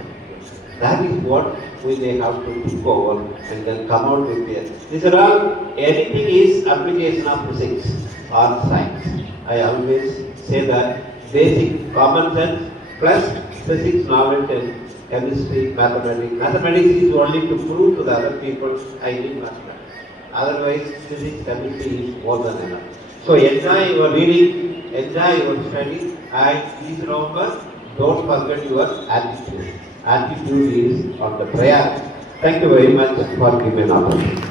That is what we may have to think over and then come out with it. These are all, anything is application of physics or science. I always say that basic common sense plus physics knowledge and chemistry, mathematics. Mathematics is only to prove to the other people I need mathematics. Otherwise, physics, chemistry is more than enough. So enjoy your reading, enjoy your study, and please remember, don't forget your attitude. Attitude is on the priority. Thank you very much for giving an opportunity.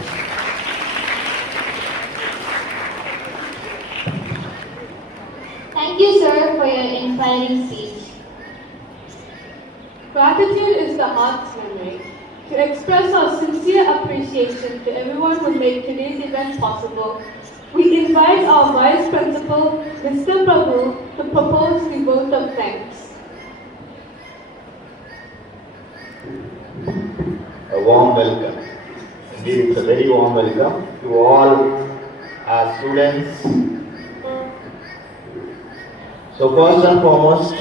Thank you, sir, for your inspiring speech. Gratitude is the heart's memory. To express our sincere appreciation to everyone who made today's event possible, we invite our Vice Principal, Mr. Prabhu, to propose the vote of thanks. A warm welcome. Indeed, it's a very warm welcome to all our students. So first and foremost,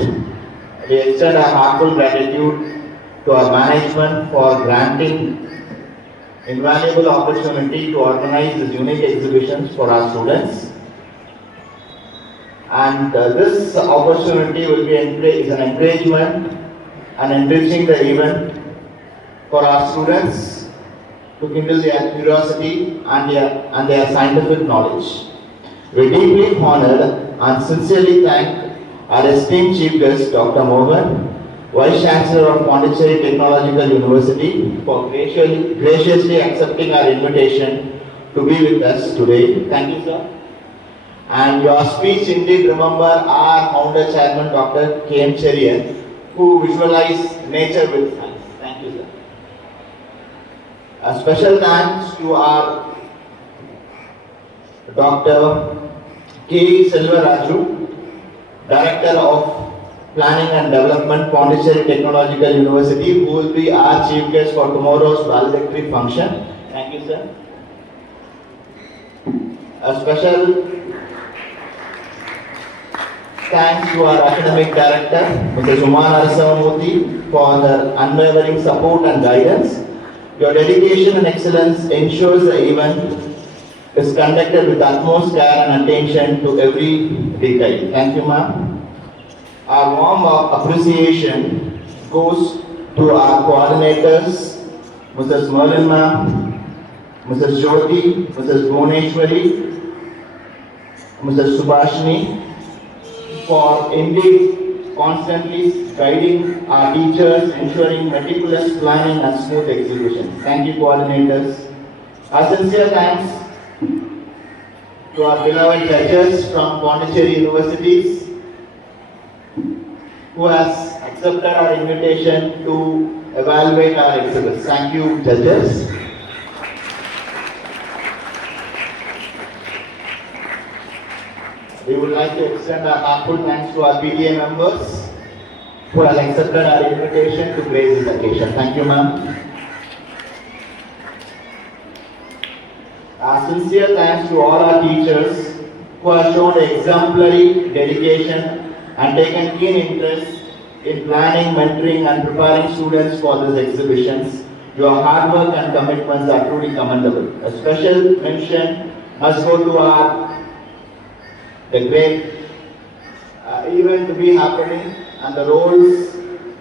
we extend our heartfelt gratitude to our management for granting invaluable opportunity to organize these unique exhibitions for our students. And this opportunity will be is an encouragement and enriching the event for our students to kindle their curiosity and their scientific knowledge. We deeply honored and sincerely thank our esteemed Chief Guest, Dr. Mohan, Vice-Chancellor of Pondicherry Technological University, for graciously accepting our invitation to be with us today. Thank you, sir. And your speech indeed remember our founder chairman, Dr. K.M. Cherian, who visualized nature with science. Thank you, sir. A special thanks to our Dr. K. Selvaradjou, Director of Planning and Development, Pondicherry Technological University, who will be our chief guest for tomorrow's valedictory function. Thank you, sir. A special thanks to our academic director, Mr. Mohan, for her unwavering support and guidance. Your dedication and excellence ensures the event is conducted with utmost care and attention to every detail. Thank you, ma'am. Our warm appreciation goes to our coordinators, Mrs. Merlin ma'am, Mrs. Jyoti, Mrs. Bhuneshwari, Mrs. Subhashini, for indeed constantly guiding our teachers, ensuring meticulous planning and smooth execution. Thank you, coordinators. Our sincere thanks to our beloved judges from Pondicherry Universities, who has accepted our invitation to evaluate our exhibits. Thank you, judges. We would like to extend our heartfelt thanks to our PTA members who have accepted our invitation to grace this occasion. Thank you, ma'am. Our sincere thanks to all our teachers who have shown exemplary dedication and taken keen interest in planning, mentoring and preparing students for these exhibitions. Your hard work and commitments are truly commendable. A special mention must go to the great event to be happening, and the roles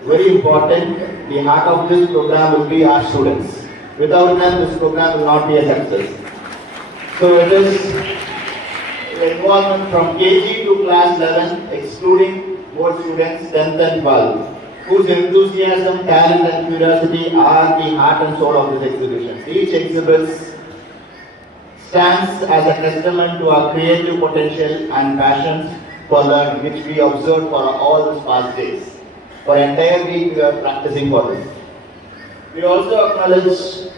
very important. The heart of this program will be our students. Without them, this program will not be a success. So it is the involvement from KG to class 11, excluding both students 10th and 12th, whose enthusiasm, talent and curiosity are the heart and soul of this exhibition. Each exhibit stands as a testament to our creative potential and passions for learning, which we observed for all these past days. For entire week we are practicing for this. We also acknowledge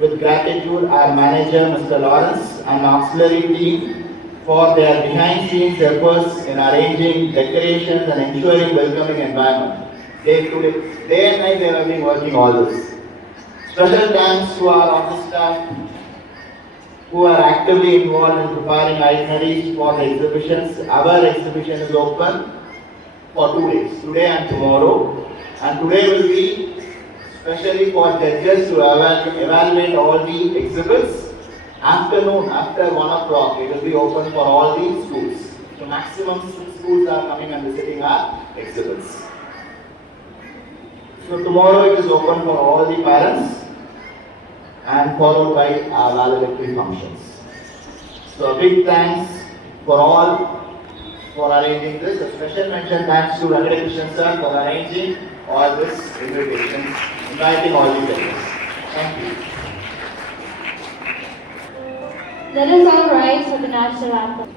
with gratitude our manager, Mr. Lawrence, and auxiliary team for their behind-scenes efforts in arranging decorations and ensuring welcoming environment. Day and night they have been working all this. Special thanks to our office staff who are actively involved in preparing itineraries for the exhibitions. Our exhibition is open for 2 days, today and tomorrow. And today will be especially for judges to evaluate all the exhibits. Afternoon, after 1 o'clock, it will be open for all the schools. So maximum 6 schools are coming and visiting our exhibits. So tomorrow it is open for all the parents and followed by our valedictory functions. So a big thanks for all for arranging this. A special mention thanks to Venkatakrishnan sir for arranging all this invitations, inviting all these guests. Thank you. Let us all rise for the national anthem.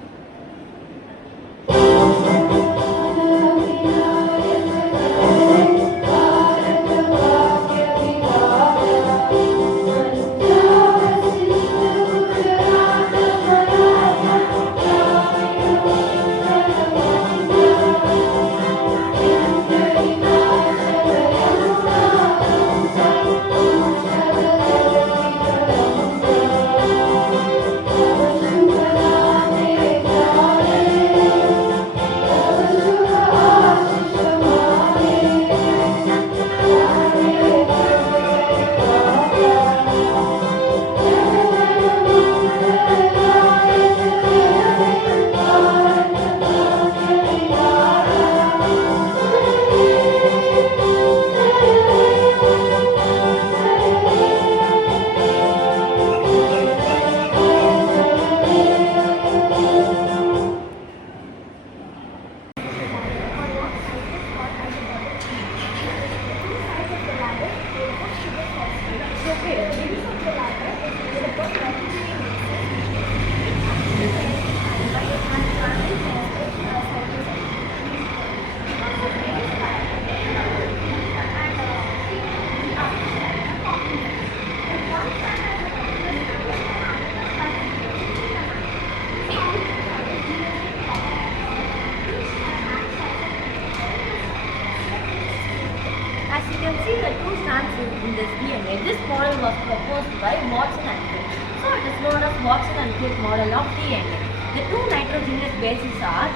As you can see, the two strands in this DNA. This model was proposed by Watson and Crick. So it is known as Watson and Crick model of DNA. The two nitrogenous bases are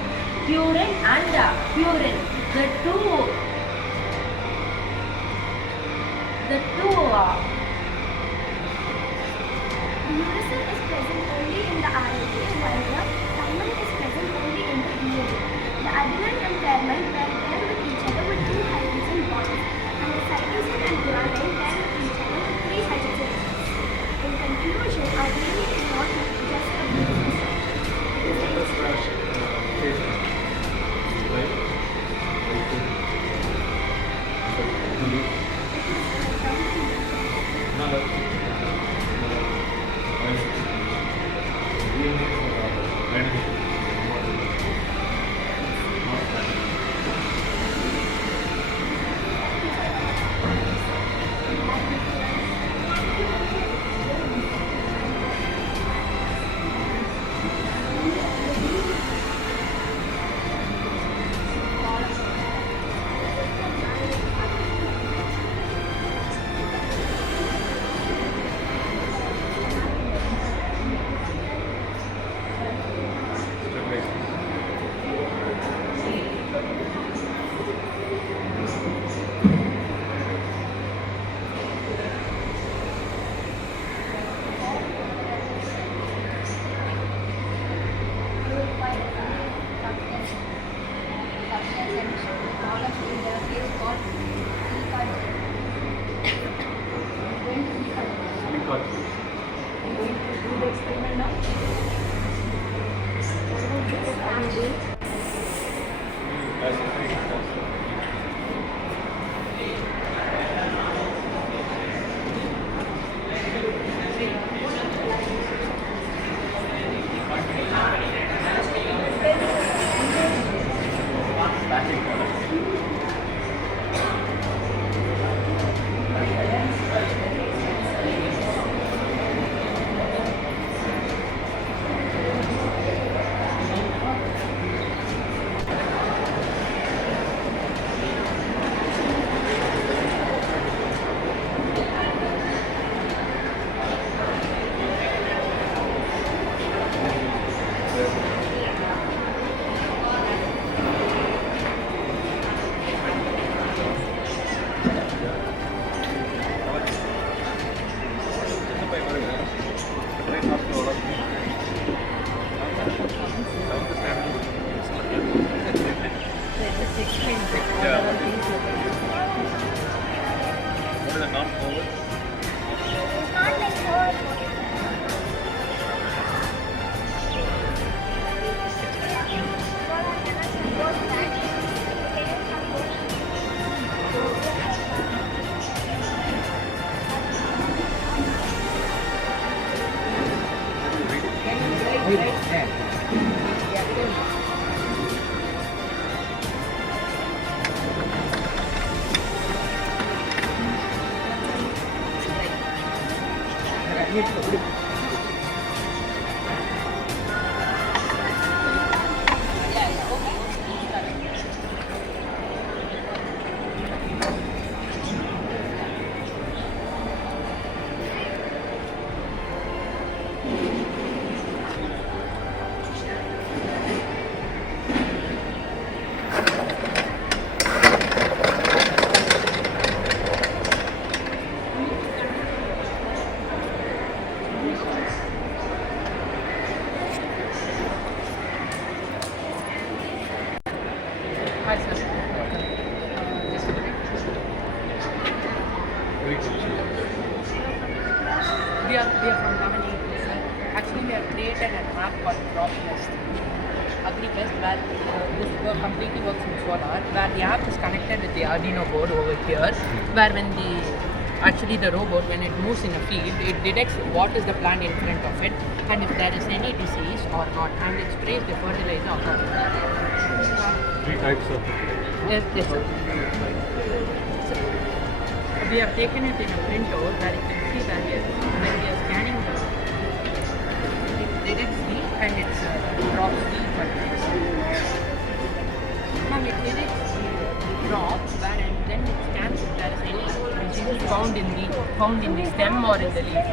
purine and purine. The two Uracil is present only in the RNA, while the thymine is present only in the DNA. The adenine and thymine pair with each other with two hydrogen bonds, and the cytosine and guanine pair with each other with three hydrogen bonds. In conclusion, our DNA is not just a business. It is Hi, sir. Just a minute. We are from Mammen Block, sir. Actually, we have created an app called Drop Nest, AgriPest, where this work completely works in solar, where the app is connected with the Arduino board over here, where when the robot, when it moves in a field, it detects what is the plant in front of it, and if there is any disease or not, and it sprays the fertilizer accordingly. 3 types of Yes, sir. So, we have taken it in a printout where you can see that when we are scanning it detects the and it drops the fertilizer. Now it detects the drops where and then it scans if there is any disease found in the stem or in the leaf.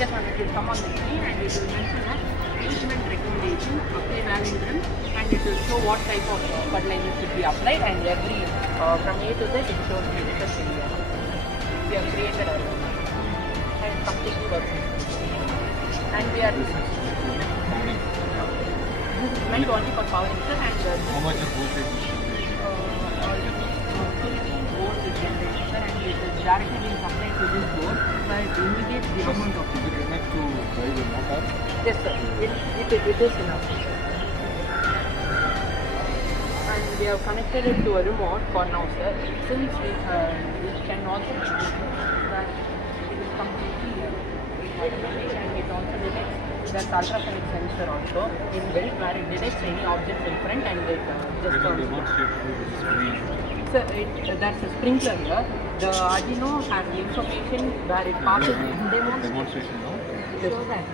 Yes, ma'am, it will come on the screen and it will mention a treatment recommendation, apply Valedictory, and it will show what type of fertilizer should be applied, and every from A to Z it shows the research area. We have created our own and completely works. And we are this is meant only for powering, sir, and how much of voltage? 15 volts is generated, sir, and it is directly being supplied to this board where it indicates the amount of. Is it enough to drive a motor? Yes, sir. It is enough. And we have connected it to a remote for now, sir. Since we can also that it is completely and it also detects there's ultrasonic sensor also inbuilt where it detects any object in front and it just Demonstrate through the screen. Sir, that's a sprinkler here. The Arduino has the information where it passes Demonstration now. show that.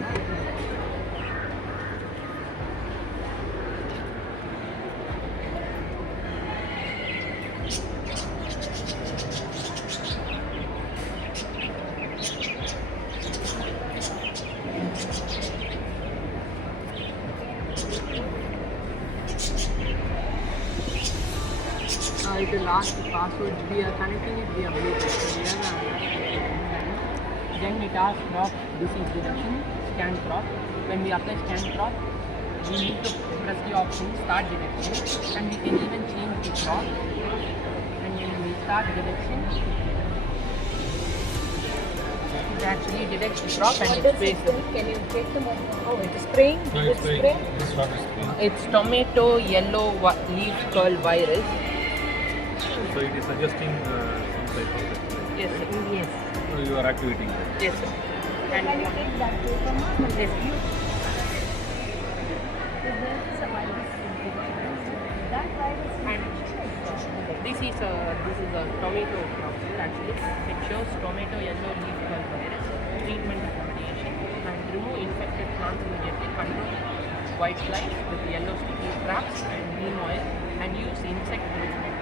It will ask the password. We are connecting it via Bluetooth. Then it asks crop disease detection, scan crop. When we apply scan crop, we need to press the option start detection, and we can even change the crop. And when we start detection, it actually detects the crop and it sprays it. Can you take them on? Oh, it is spraying? So It is it's spraying? this one is spraying. It's tomato yellow leaf curl virus. So it is suggesting some type of fertilizer. Yes, sir. Yes. So you are activating that. Yes, sir. Can you take that to from us? Yes. That virus And this is a tomato crop actually. It shows tomato yellow leaf curl virus, treatment recommendation, and remove infected plants immediately, control white flies with yellow sticky traps and neem oil, and use insect treatment.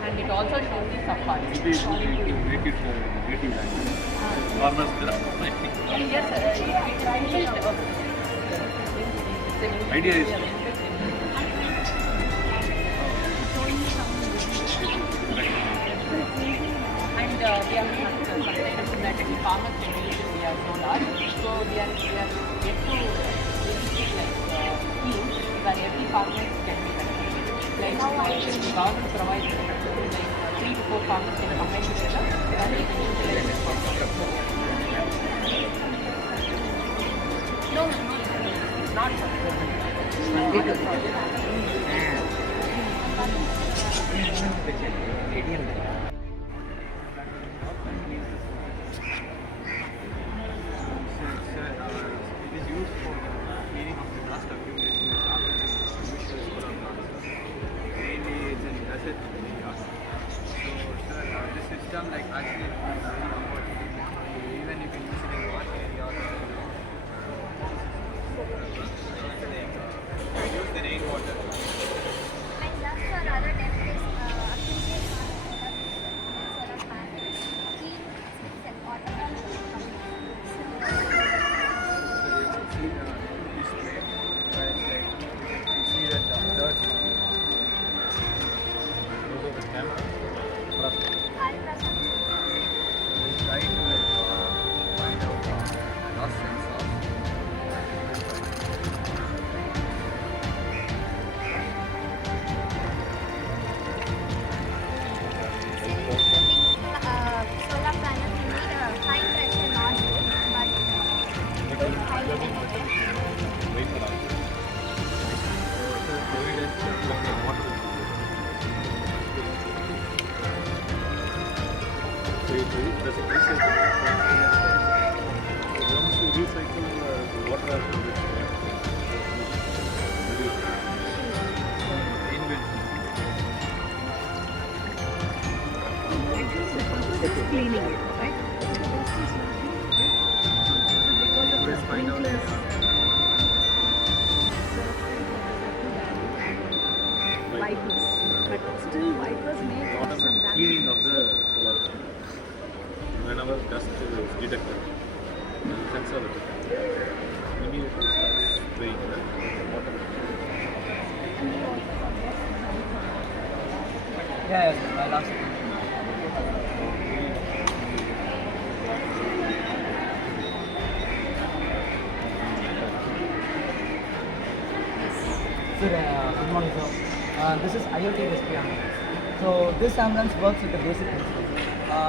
And it also shows the subparts. It is to make it native language. Farmers I think. Yes, sir. Idea is And we have sometimes that any farmers can use it via solar. So we are yet to initiate schemes where every farmer can be benefited. Like the government provides like 3 to 4 farmers can combine together and they can utilize it for No, it's not for system like actually it's very comfortable. Even you can use it in wash area or use the rainwater. And just for other templates, appreciate solar panels, clean space and water You see that dirt. Look at the camera. Try to find out dust sensors. solar panel, we need a high pressure nozzle, but very high temperature. Wait for that. Does it recycle? Once you recycle the water has to be Cleaning it, right? Because of the sprinklers. Wipers, but still wipers may cause some damage. cleaning of the solar panel. Whenever dust is detected, the sensor will detect. Immediately starts spraying the water. Yeah, I'll ask you. Sir, good morning, sir. This is IoT rescue ambulance. So this ambulance works with the basic principle,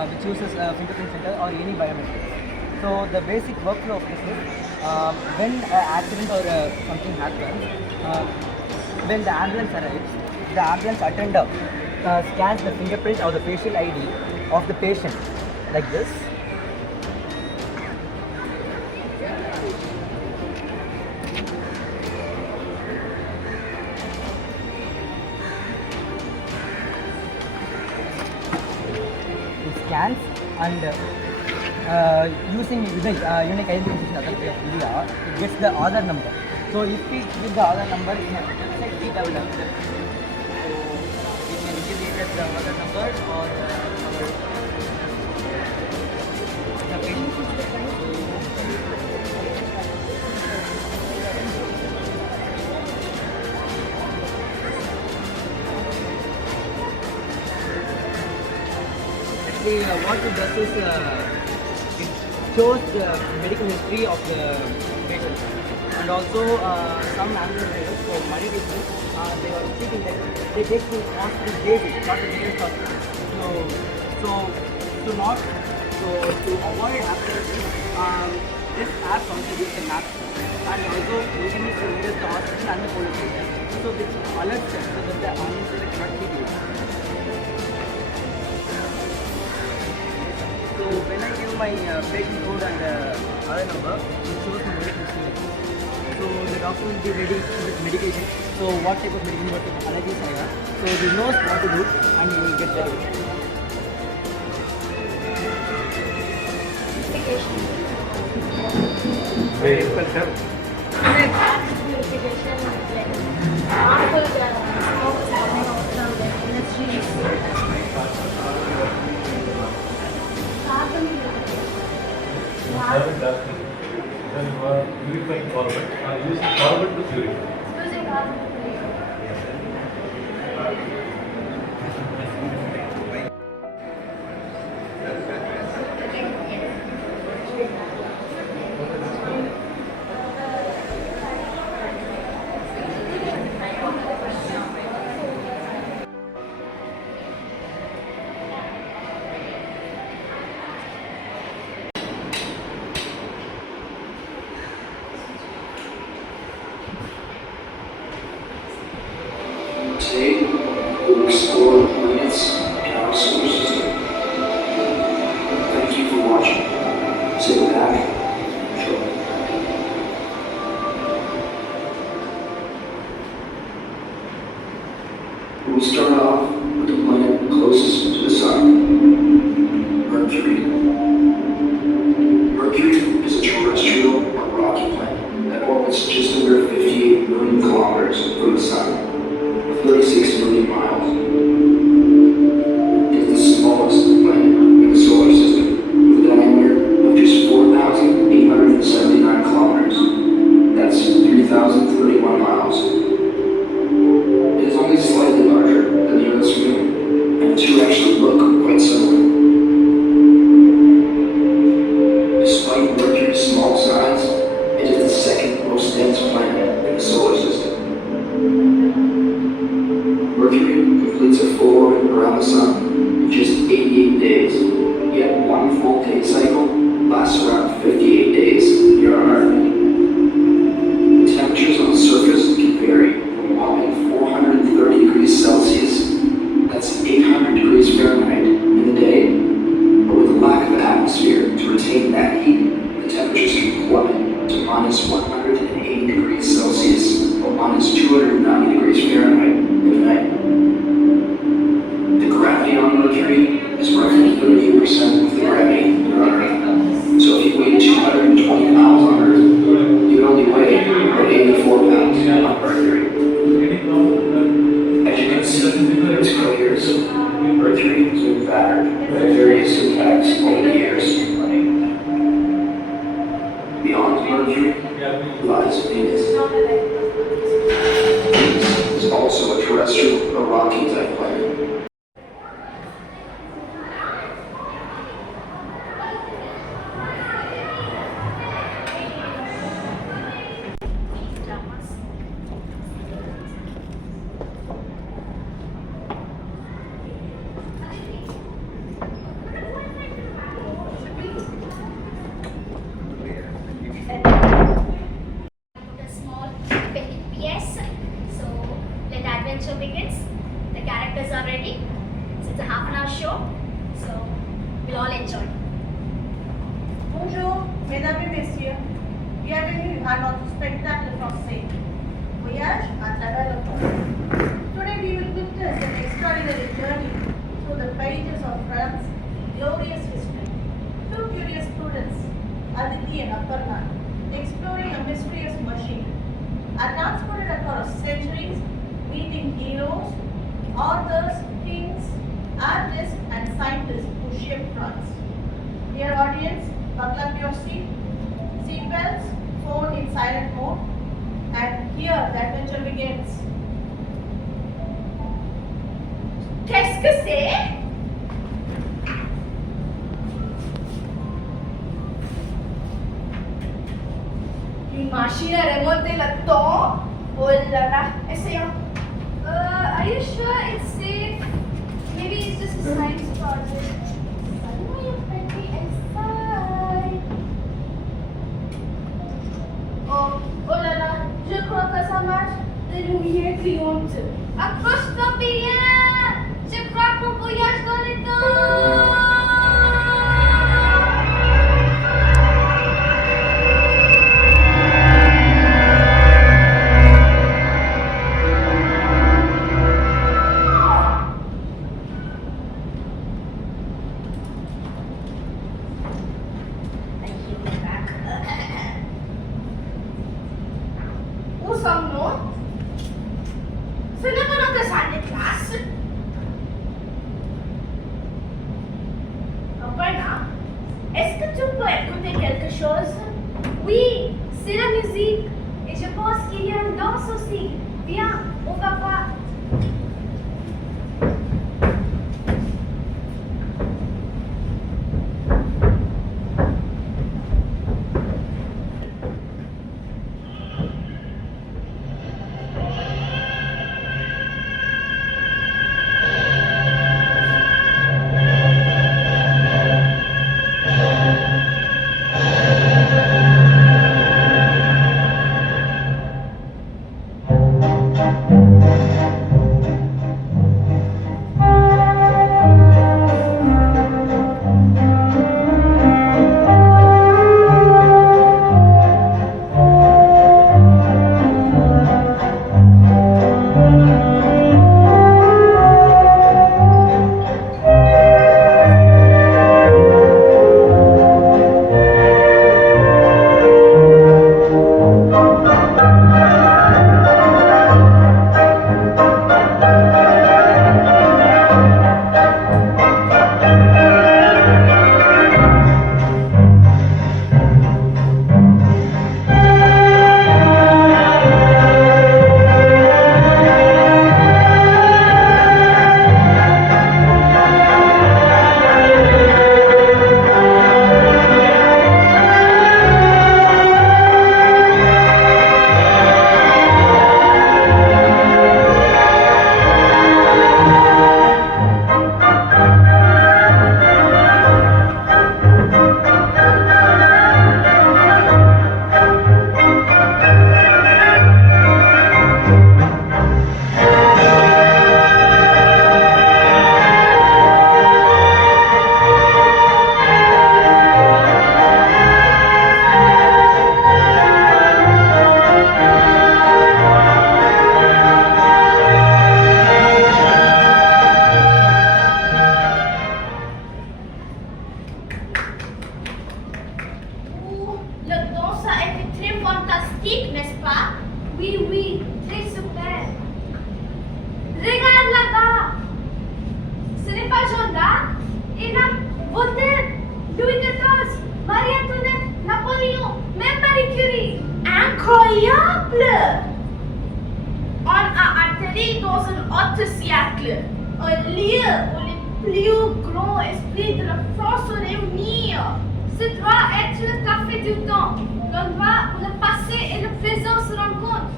which uses fingerprint sensor or any biometrics. So the basic workflow of this is when an accident or something happens, when the ambulance arrives, the ambulance attendant scans the fingerprint or the facial ID of the patient like this. Scans and using the unique identification authority of India, it gets the Aadhaar number. So if we give the Aadhaar number in a website, we develop it. So we can give it as the Aadhaar number or the what it does is it shows the medical history of the patient, and also some ambulance drivers for money business they are treating that they take to hospital daily, not the nearest hospital. To avoid accidents, this app also gives a map, and also you can use the hospital and the police station, so which alerts them so that the ambulance cannot be used. So when I give my patient code and Aadhaar number, it shows the medical history. So the doctor will be ready with medication. So what type of medication, what type of allergies I have. So he knows what to do and he will get the result. Very expensive. Harmful smoke is coming out from the industries. Carbon dioxide. Then you are purifying carbon. Using carbon to purify. Using carbon to purify. Today, we will explore the planet's power solar system. full day cycle lasts around 58 days. Your Honor, the temperatures on the surface can vary from a whopping 430 degrees Celsius, that's 800 degrees Fahrenheit in the day, but with a lack of atmosphere to retain that heat, the temperatures can plummet to minus 180 degrees Celsius or minus 290 degrees Fahrenheit in the night. The gravity on Mercury is roughly 38% of the gravity in Earth. So if you weighed 220 pounds on Earth, you would only weigh about 84 pounds on Mercury. As you can see, it's clear. Mercury has been battered by various impacts over the years. Beyond Mercury lies Venus. Venus is also a terrestrial or rocky type planet. Begins. The characters are ready. So it's a half-an-hour show. So we'll all enjoy. Bonjour, mesdames et messieurs. Bienvenue à notre spectacle français. Voyage à travers le monde. Today we will witness an extraordinary journey through the pages of France's glorious history. Two curious students, Aditi and Aparna, exploring a mysterious machine, are transported across centuries, meeting heroes, authors, kings, artists, and scientists who shaped France. Dear audience, buckle up your seatbelts, phone in silent mode, and here the adventure begins. Qu'est-ce que c'est? Une machine à remonter le temps? Oh là là, essayons. Are you sure it's safe? Maybe it's just a science project. Suddenly you put me inside. Oh là là, je crois que ça marche. Les lumières clignotent. Accroche-toi bien! Je crois qu'on voyage dans les temps! Où sommes-nous? Ce n'est pas notre salle de classe. Aparna, est-ce que tu peux écouter quelque chose? Oui, c'est la musique. Et je pense qu'il y a une danse aussi. Viens, on va voir. fantastique, n'est-ce pas? Oui, oui, très super. Regarde là-bas. Ce n'est pas Jeanne d'Arc, Annam, Voltaire, Louis XIV, Marie Antoinette, Napoléon, même Marie Curie. Incroyable! On a atterri dans un autre siècle, un lieu où les plus grands esprits de la France se réunissent. Ce doit être le café du temps, l'endroit où le passé et le présent se rencontrent.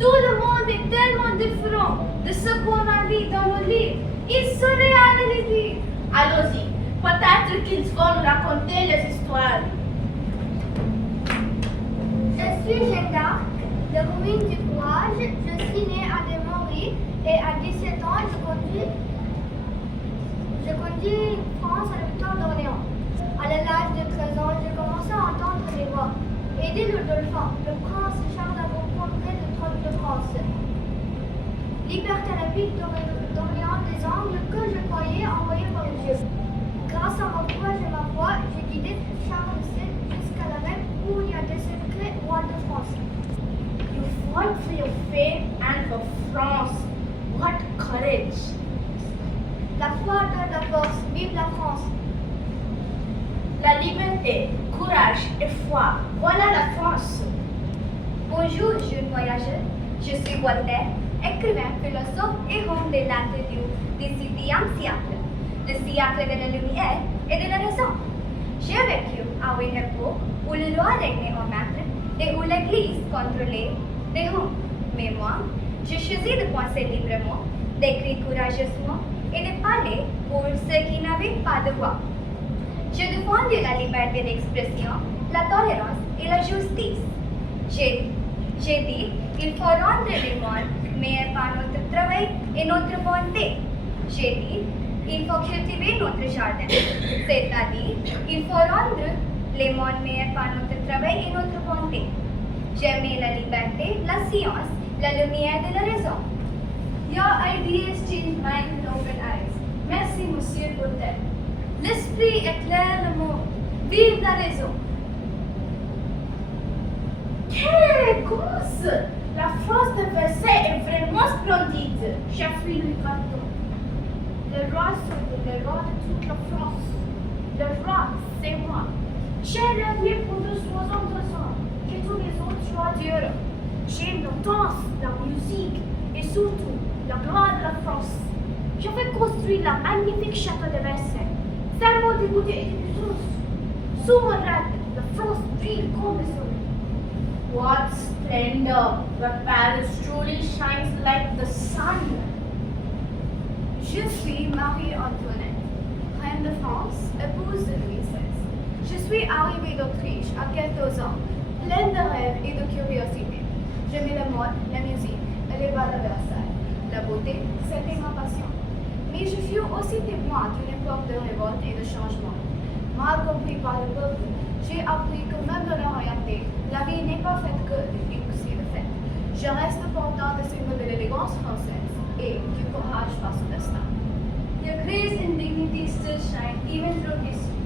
Tout le monde est tellement différent de ce qu'on a lu dans nos livres. Il serait à les lire. Allons-y, peut-être qu'ils vont nous raconter les histoires. Je suis Jeanne d'Arc, l'héroïne du courage. Je suis née à Demory et à 17 ans, je conduis France à la victoire d'Orléans. À l'âge de 13 ans, j'ai commencé à entendre les voix. Aider le dauphin, le prince Charles à comprendre le trône de France. Liberté à la ville d'Orléans des angles que je croyais envoyés par Dieu. Grâce à mon courage et ma foi, j'ai guidé Charles VII jusqu'à la reine où il y a des secrets rois de France. You fought for your faith and for France. What courage! La foi donne la force. Vive la France! La liberté, courage et foi, voilà la France. Bonjour, jeunes voyageurs. Je suis Voltaire, écrivain, philosophe et homme de l'interview du XVIIe siècle, le siècle de la lumière et de la raison. J'ai vécu à une époque où le roi régnait en maître et où l'Église contrôlait les hommes. Mais moi, j'ai choisi de penser librement, d'écrire courageusement et de parler pour ceux qui n'avaient pas de voix. J'ai défendu la liberté d'expression, la tolérance et la justice. J'ai dit qu'il faut rendre le monde meilleur par notre travail et notre bonté. J'ai dit qu'il faut cultiver notre jardin, c'est-à-dire qu'il faut rendre le monde meilleur par notre travail et notre bonté. J'ai aimé la liberté, la science, la lumière de la raison. Your ideas change minds and open eyes. Merci, Monsieur Voltaire. L'esprit éclaire le monde. Vive la raison. Quelle gosse! La France de Versailles est vraiment splendide. J'ai fui le canton. Le roi sauve le roi de toute la France. Le roi, c'est moi. J'ai régné pendant 62 ans. J'ai tous les autres rois d'Europe. J'ai la danse, la musique et surtout la gloire de la France. Je vais construire la magnifique château de Versailles. Tellement dégoûté et dégoûteux. Sous mon règne, la France brille comme le soleil. What splendor! The Paris truly shines like the sun. Je suis Marie-Antoinette, reine de France, épouse de Louis XVI. Je suis arrivée d'Autriche à 14 ans, pleine de rêves et de curiosité. J'aimais le mode, la musique et les bals de Versailles. La beauté, c'était ma passion. Mais je fus aussi témoin d'une époque de révolte et de changement. Mal compris par le peuple, j'ai appris que même dans l'orienté, la vie n'est pas faite que de luxe et de fête. Je reste pourtant le symbole de l'élégance française et du courage face au destin. Your grace and dignity still shine even through history.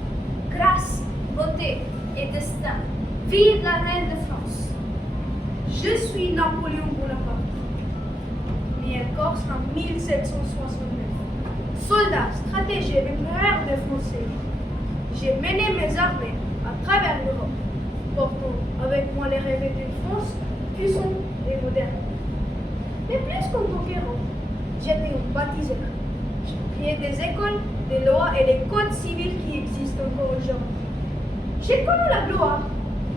Grâce, beauté et destin. Vive la reine de France. Je suis Napoléon Bonaparte, né en Corse en 1769. Soldat, stratège et empereur des Français. J'ai mené mes armées à travers l'Europe, portant avec moi les rêves d'une France puissante et moderne. Mais plus qu'un conquérant, j'étais un baptiseur. J'ai créé des écoles, des lois et des codes civils qui existent encore aujourd'hui. J'ai connu la gloire,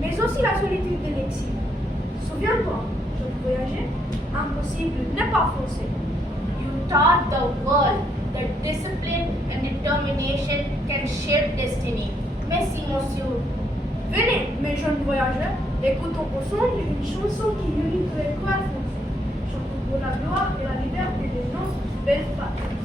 mais aussi la solitude de l'exil. Souviens-toi, je voyageais, impossible de ne pas foncer. You taught the world that discipline and determination can shape destiny. Merci, monsieur. Venez, mes jeunes voyageurs, écoutons ensemble une chanson qui unit tous les cœurs français. Chantons pour la gloire et la liberté de notre belle patrie.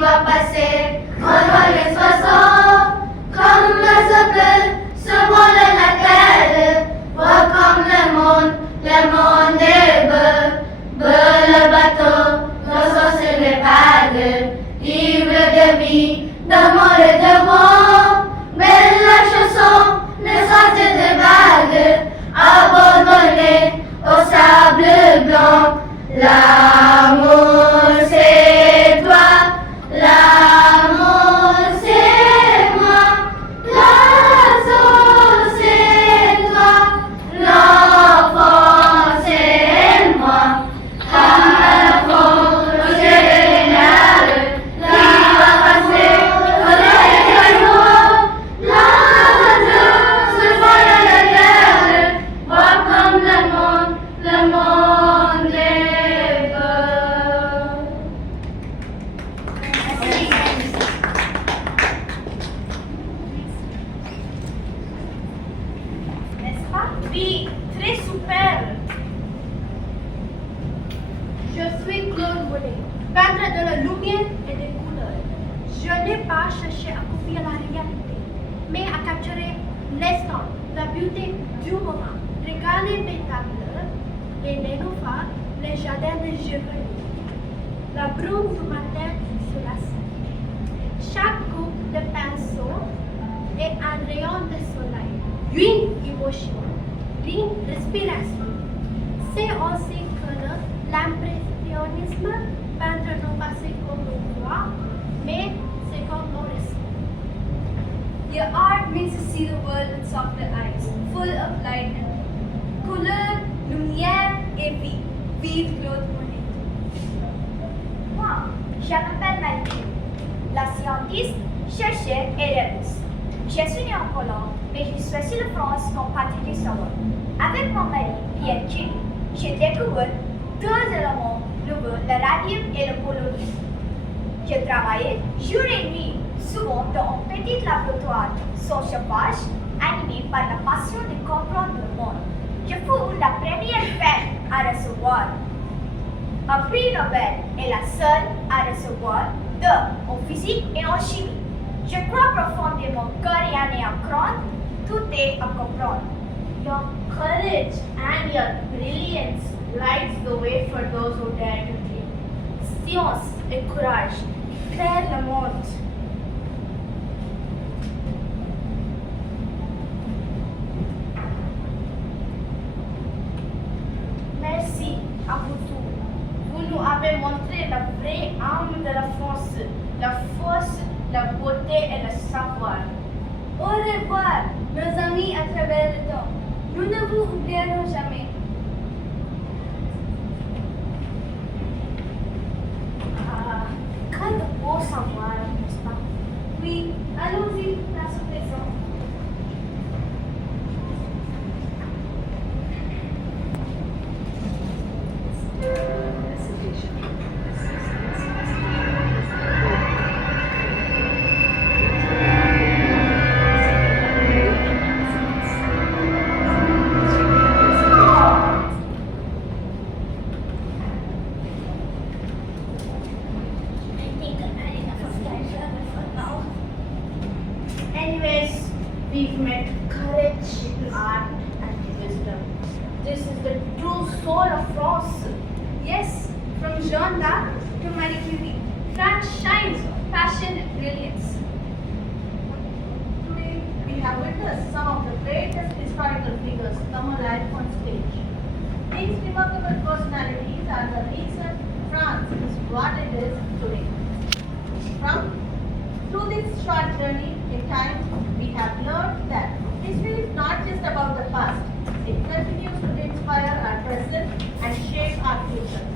va passer, on va les oiseaux, comme le sable, survoler la terre, voir comme le monde est beau, le bateau, l'oiseau sur les vagues, ivre de vie, d'amour et de vent, belle la chanson, les sorties de vagues, abandonnés au sable blanc, l'amour c'est toi, l'amour c'est moi, l'oiseau c'est toi, l'enfant c'est moi, à fond général, qui va passer au déjeuner, l'oiseau se voit dans la terre, voir comme le monde est beau. N'est-ce pas? Oui, très super. Je suis Claude Monet, peintre de la lumière et des couleurs. Je n'ai pas cherché à copier la réalité, mais à capturer l'instant, la beauté du moment. Regardez mes tableaux, les nénuphars, les jardins de Gévry. La brume du matin sur la scène. Chaque coupe de pinceau est un rayon de soleil, une émotion, une respiration. C'est aussi que l'impressionnisme peindre non pas c'est comme on voit, mais c'est comme on ressent. Your art means to see the world with softer eyes, full of light and couleur, lumière et vie. Vive Claude Monet. Moi, je m'appelle Marie, la scientiste, chercheur et réaliste. Je suis née en Pologne, mais je suis sur la France comme patrie du savoir. Avec mon mari, Pierre Julie, j'ai découvert deux éléments nouveaux, le radium et le polonium. J'ai travaillé jour et nuit, souvent dans un petit laboratoire sans chauffage, animé par la passion de comprendre le monde. Je fus la première femme à recevoir un prix Nobel et la seule à recevoir deux en physique et en chimie. Je crois profondément que rien n'est à craindre, tout est à comprendre. Your courage and your brilliance lights the way for those who dare to dream. Science et courage éclairent le monde. Merci à vous tous. Vous nous avez montré la vraie âme de la France, la force, la beauté et le savoir. Au revoir, nos amis à travers le temps. Nous ne vous oublierons jamais. Ah, quel beau savoir, n'est-ce pas? Oui, allons-y, place au présent. Anyways, we've met courage, art, and wisdom. This is the true soul of France. Yes, from Jeanne d'Arc to Marie Curie, France shines, passion and brilliance. Today, we have witnessed some of the greatest historical figures come alive on stage. These remarkable personalities are the reason France is what it is today. Through this short journey in time, we have learned that history is not just about the past. It continues to inspire our present and shape our future.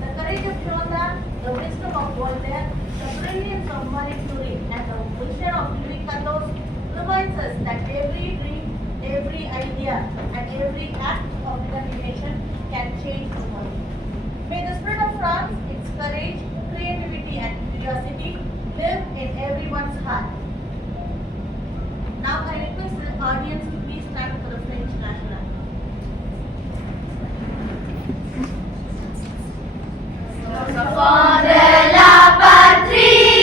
The courage of Jeanne d'Arc, the wisdom of Voltaire, the brilliance of Marie Curie, and the vision of Louis XIV reminds us that every dream, every idea, and every act of determination can change the world. May the spirit of France, its courage, creativity, and curiosity live in everyone's heart. Now I request the audience to please stand for the French national anthem. Nos enfants de la patrie.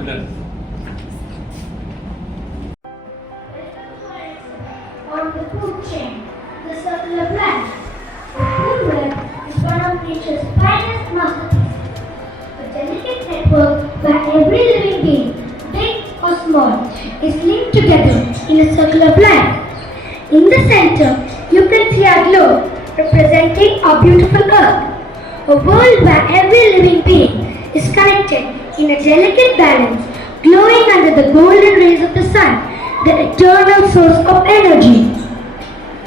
On the food chain, the circular plant. The food web is one of nature's finest masterpieces. A delicate network where every living being, big or small, is linked together in a circular plant. In the center, you can see a globe representing our beautiful Earth. A world where every living being is connected in a delicate balance, glowing under the golden rays of the sun, the eternal source of energy.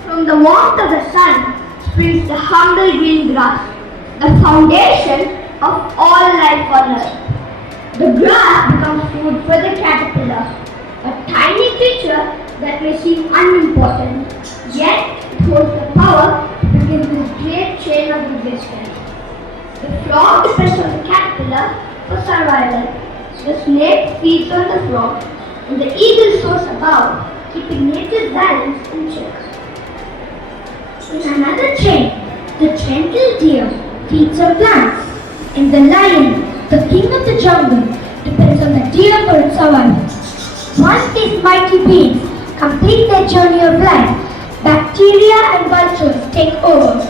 From the warmth of the sun springs the humble green grass, the foundation of all life on earth. The grass becomes food for the caterpillar, a tiny creature that may seem unimportant, yet it holds the power to begin this great chain of existence. The frog depends on the caterpillar for survival. The snake feeds on the frog, and the eagle soars above, keeping nature's balance in check. In another chain, the gentle deer feeds on plants, and the lion, the king of the jungle, depends on the deer for its survival. Once these mighty beings complete their journey of life, bacteria and vultures take over,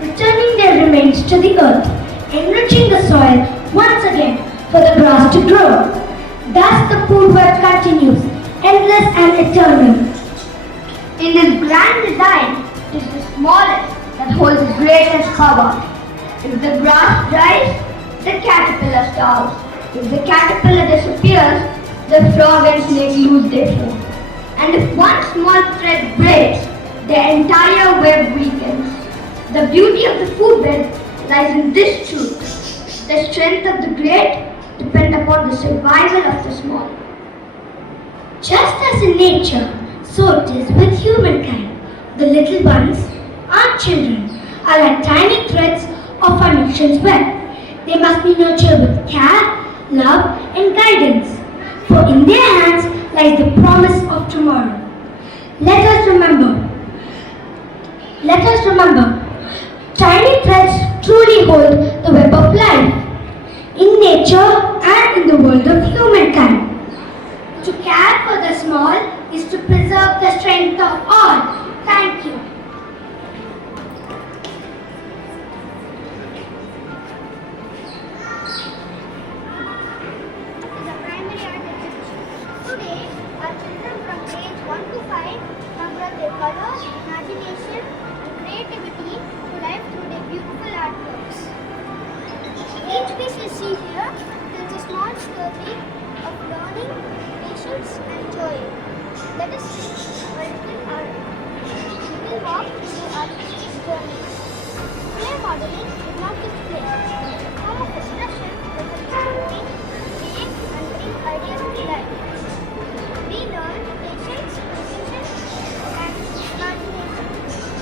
returning their remains to the earth, enriching the soil once again for the grass to grow. Thus the food web continues, endless and eternal. In this grand design, it is the smallest that holds the greatest power. If the grass dries, the caterpillar starves. If the caterpillar disappears, the frog and snake lose their food. And if one small thread breaks, the entire web weakens. The beauty of the food web lies in this truth. The strength of the great depends upon the survival of the small. Just as in nature, so it is with humankind. The little ones, our children, are like tiny threads of our nation's web. They must be nurtured with care, love and guidance. For in their hands lies the promise of tomorrow. Let us remember, tiny threads truly hold the web of life, in nature and in the world of humankind. To care for the small is to preserve the strength of all. Thank you. Today, our children from grades 1 to 5 convert their colors, imagination, and creativity to life through their beautiful artworks. Each piece you see here tells a small story of learning, patience, and joy. Let us see a little walk through our journey. Play modeling is not just play, it's a form of expression that helps us think, create, and bring ideas to life. We learn patience, precision, and imagination.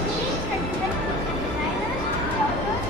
These represent designers, authors,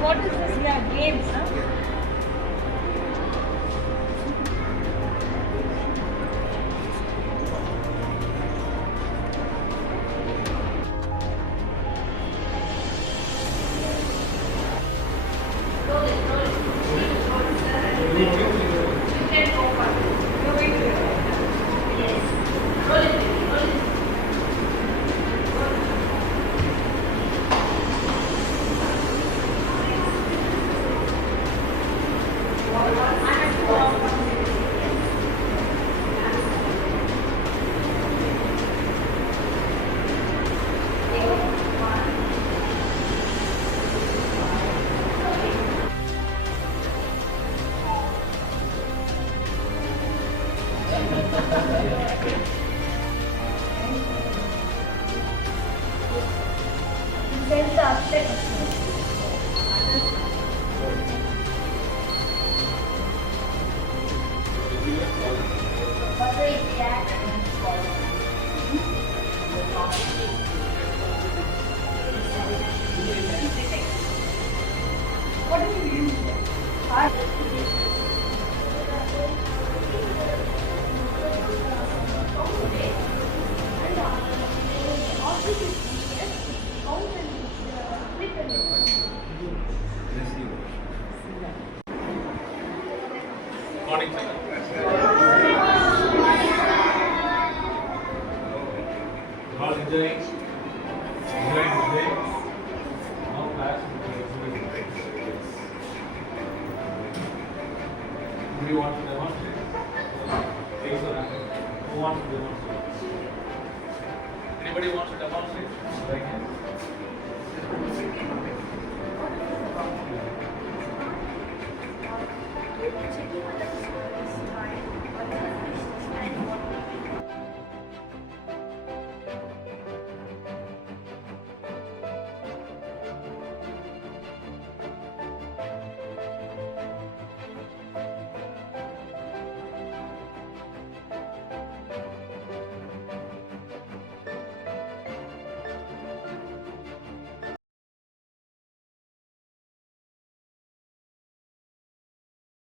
What is this here? Games, huh? Morning, sir. All enjoying? Enjoying the day? No class? Do you want to demonstrate? Please, sir. Who wants to demonstrate? Anybody wants to demonstrate? Right here.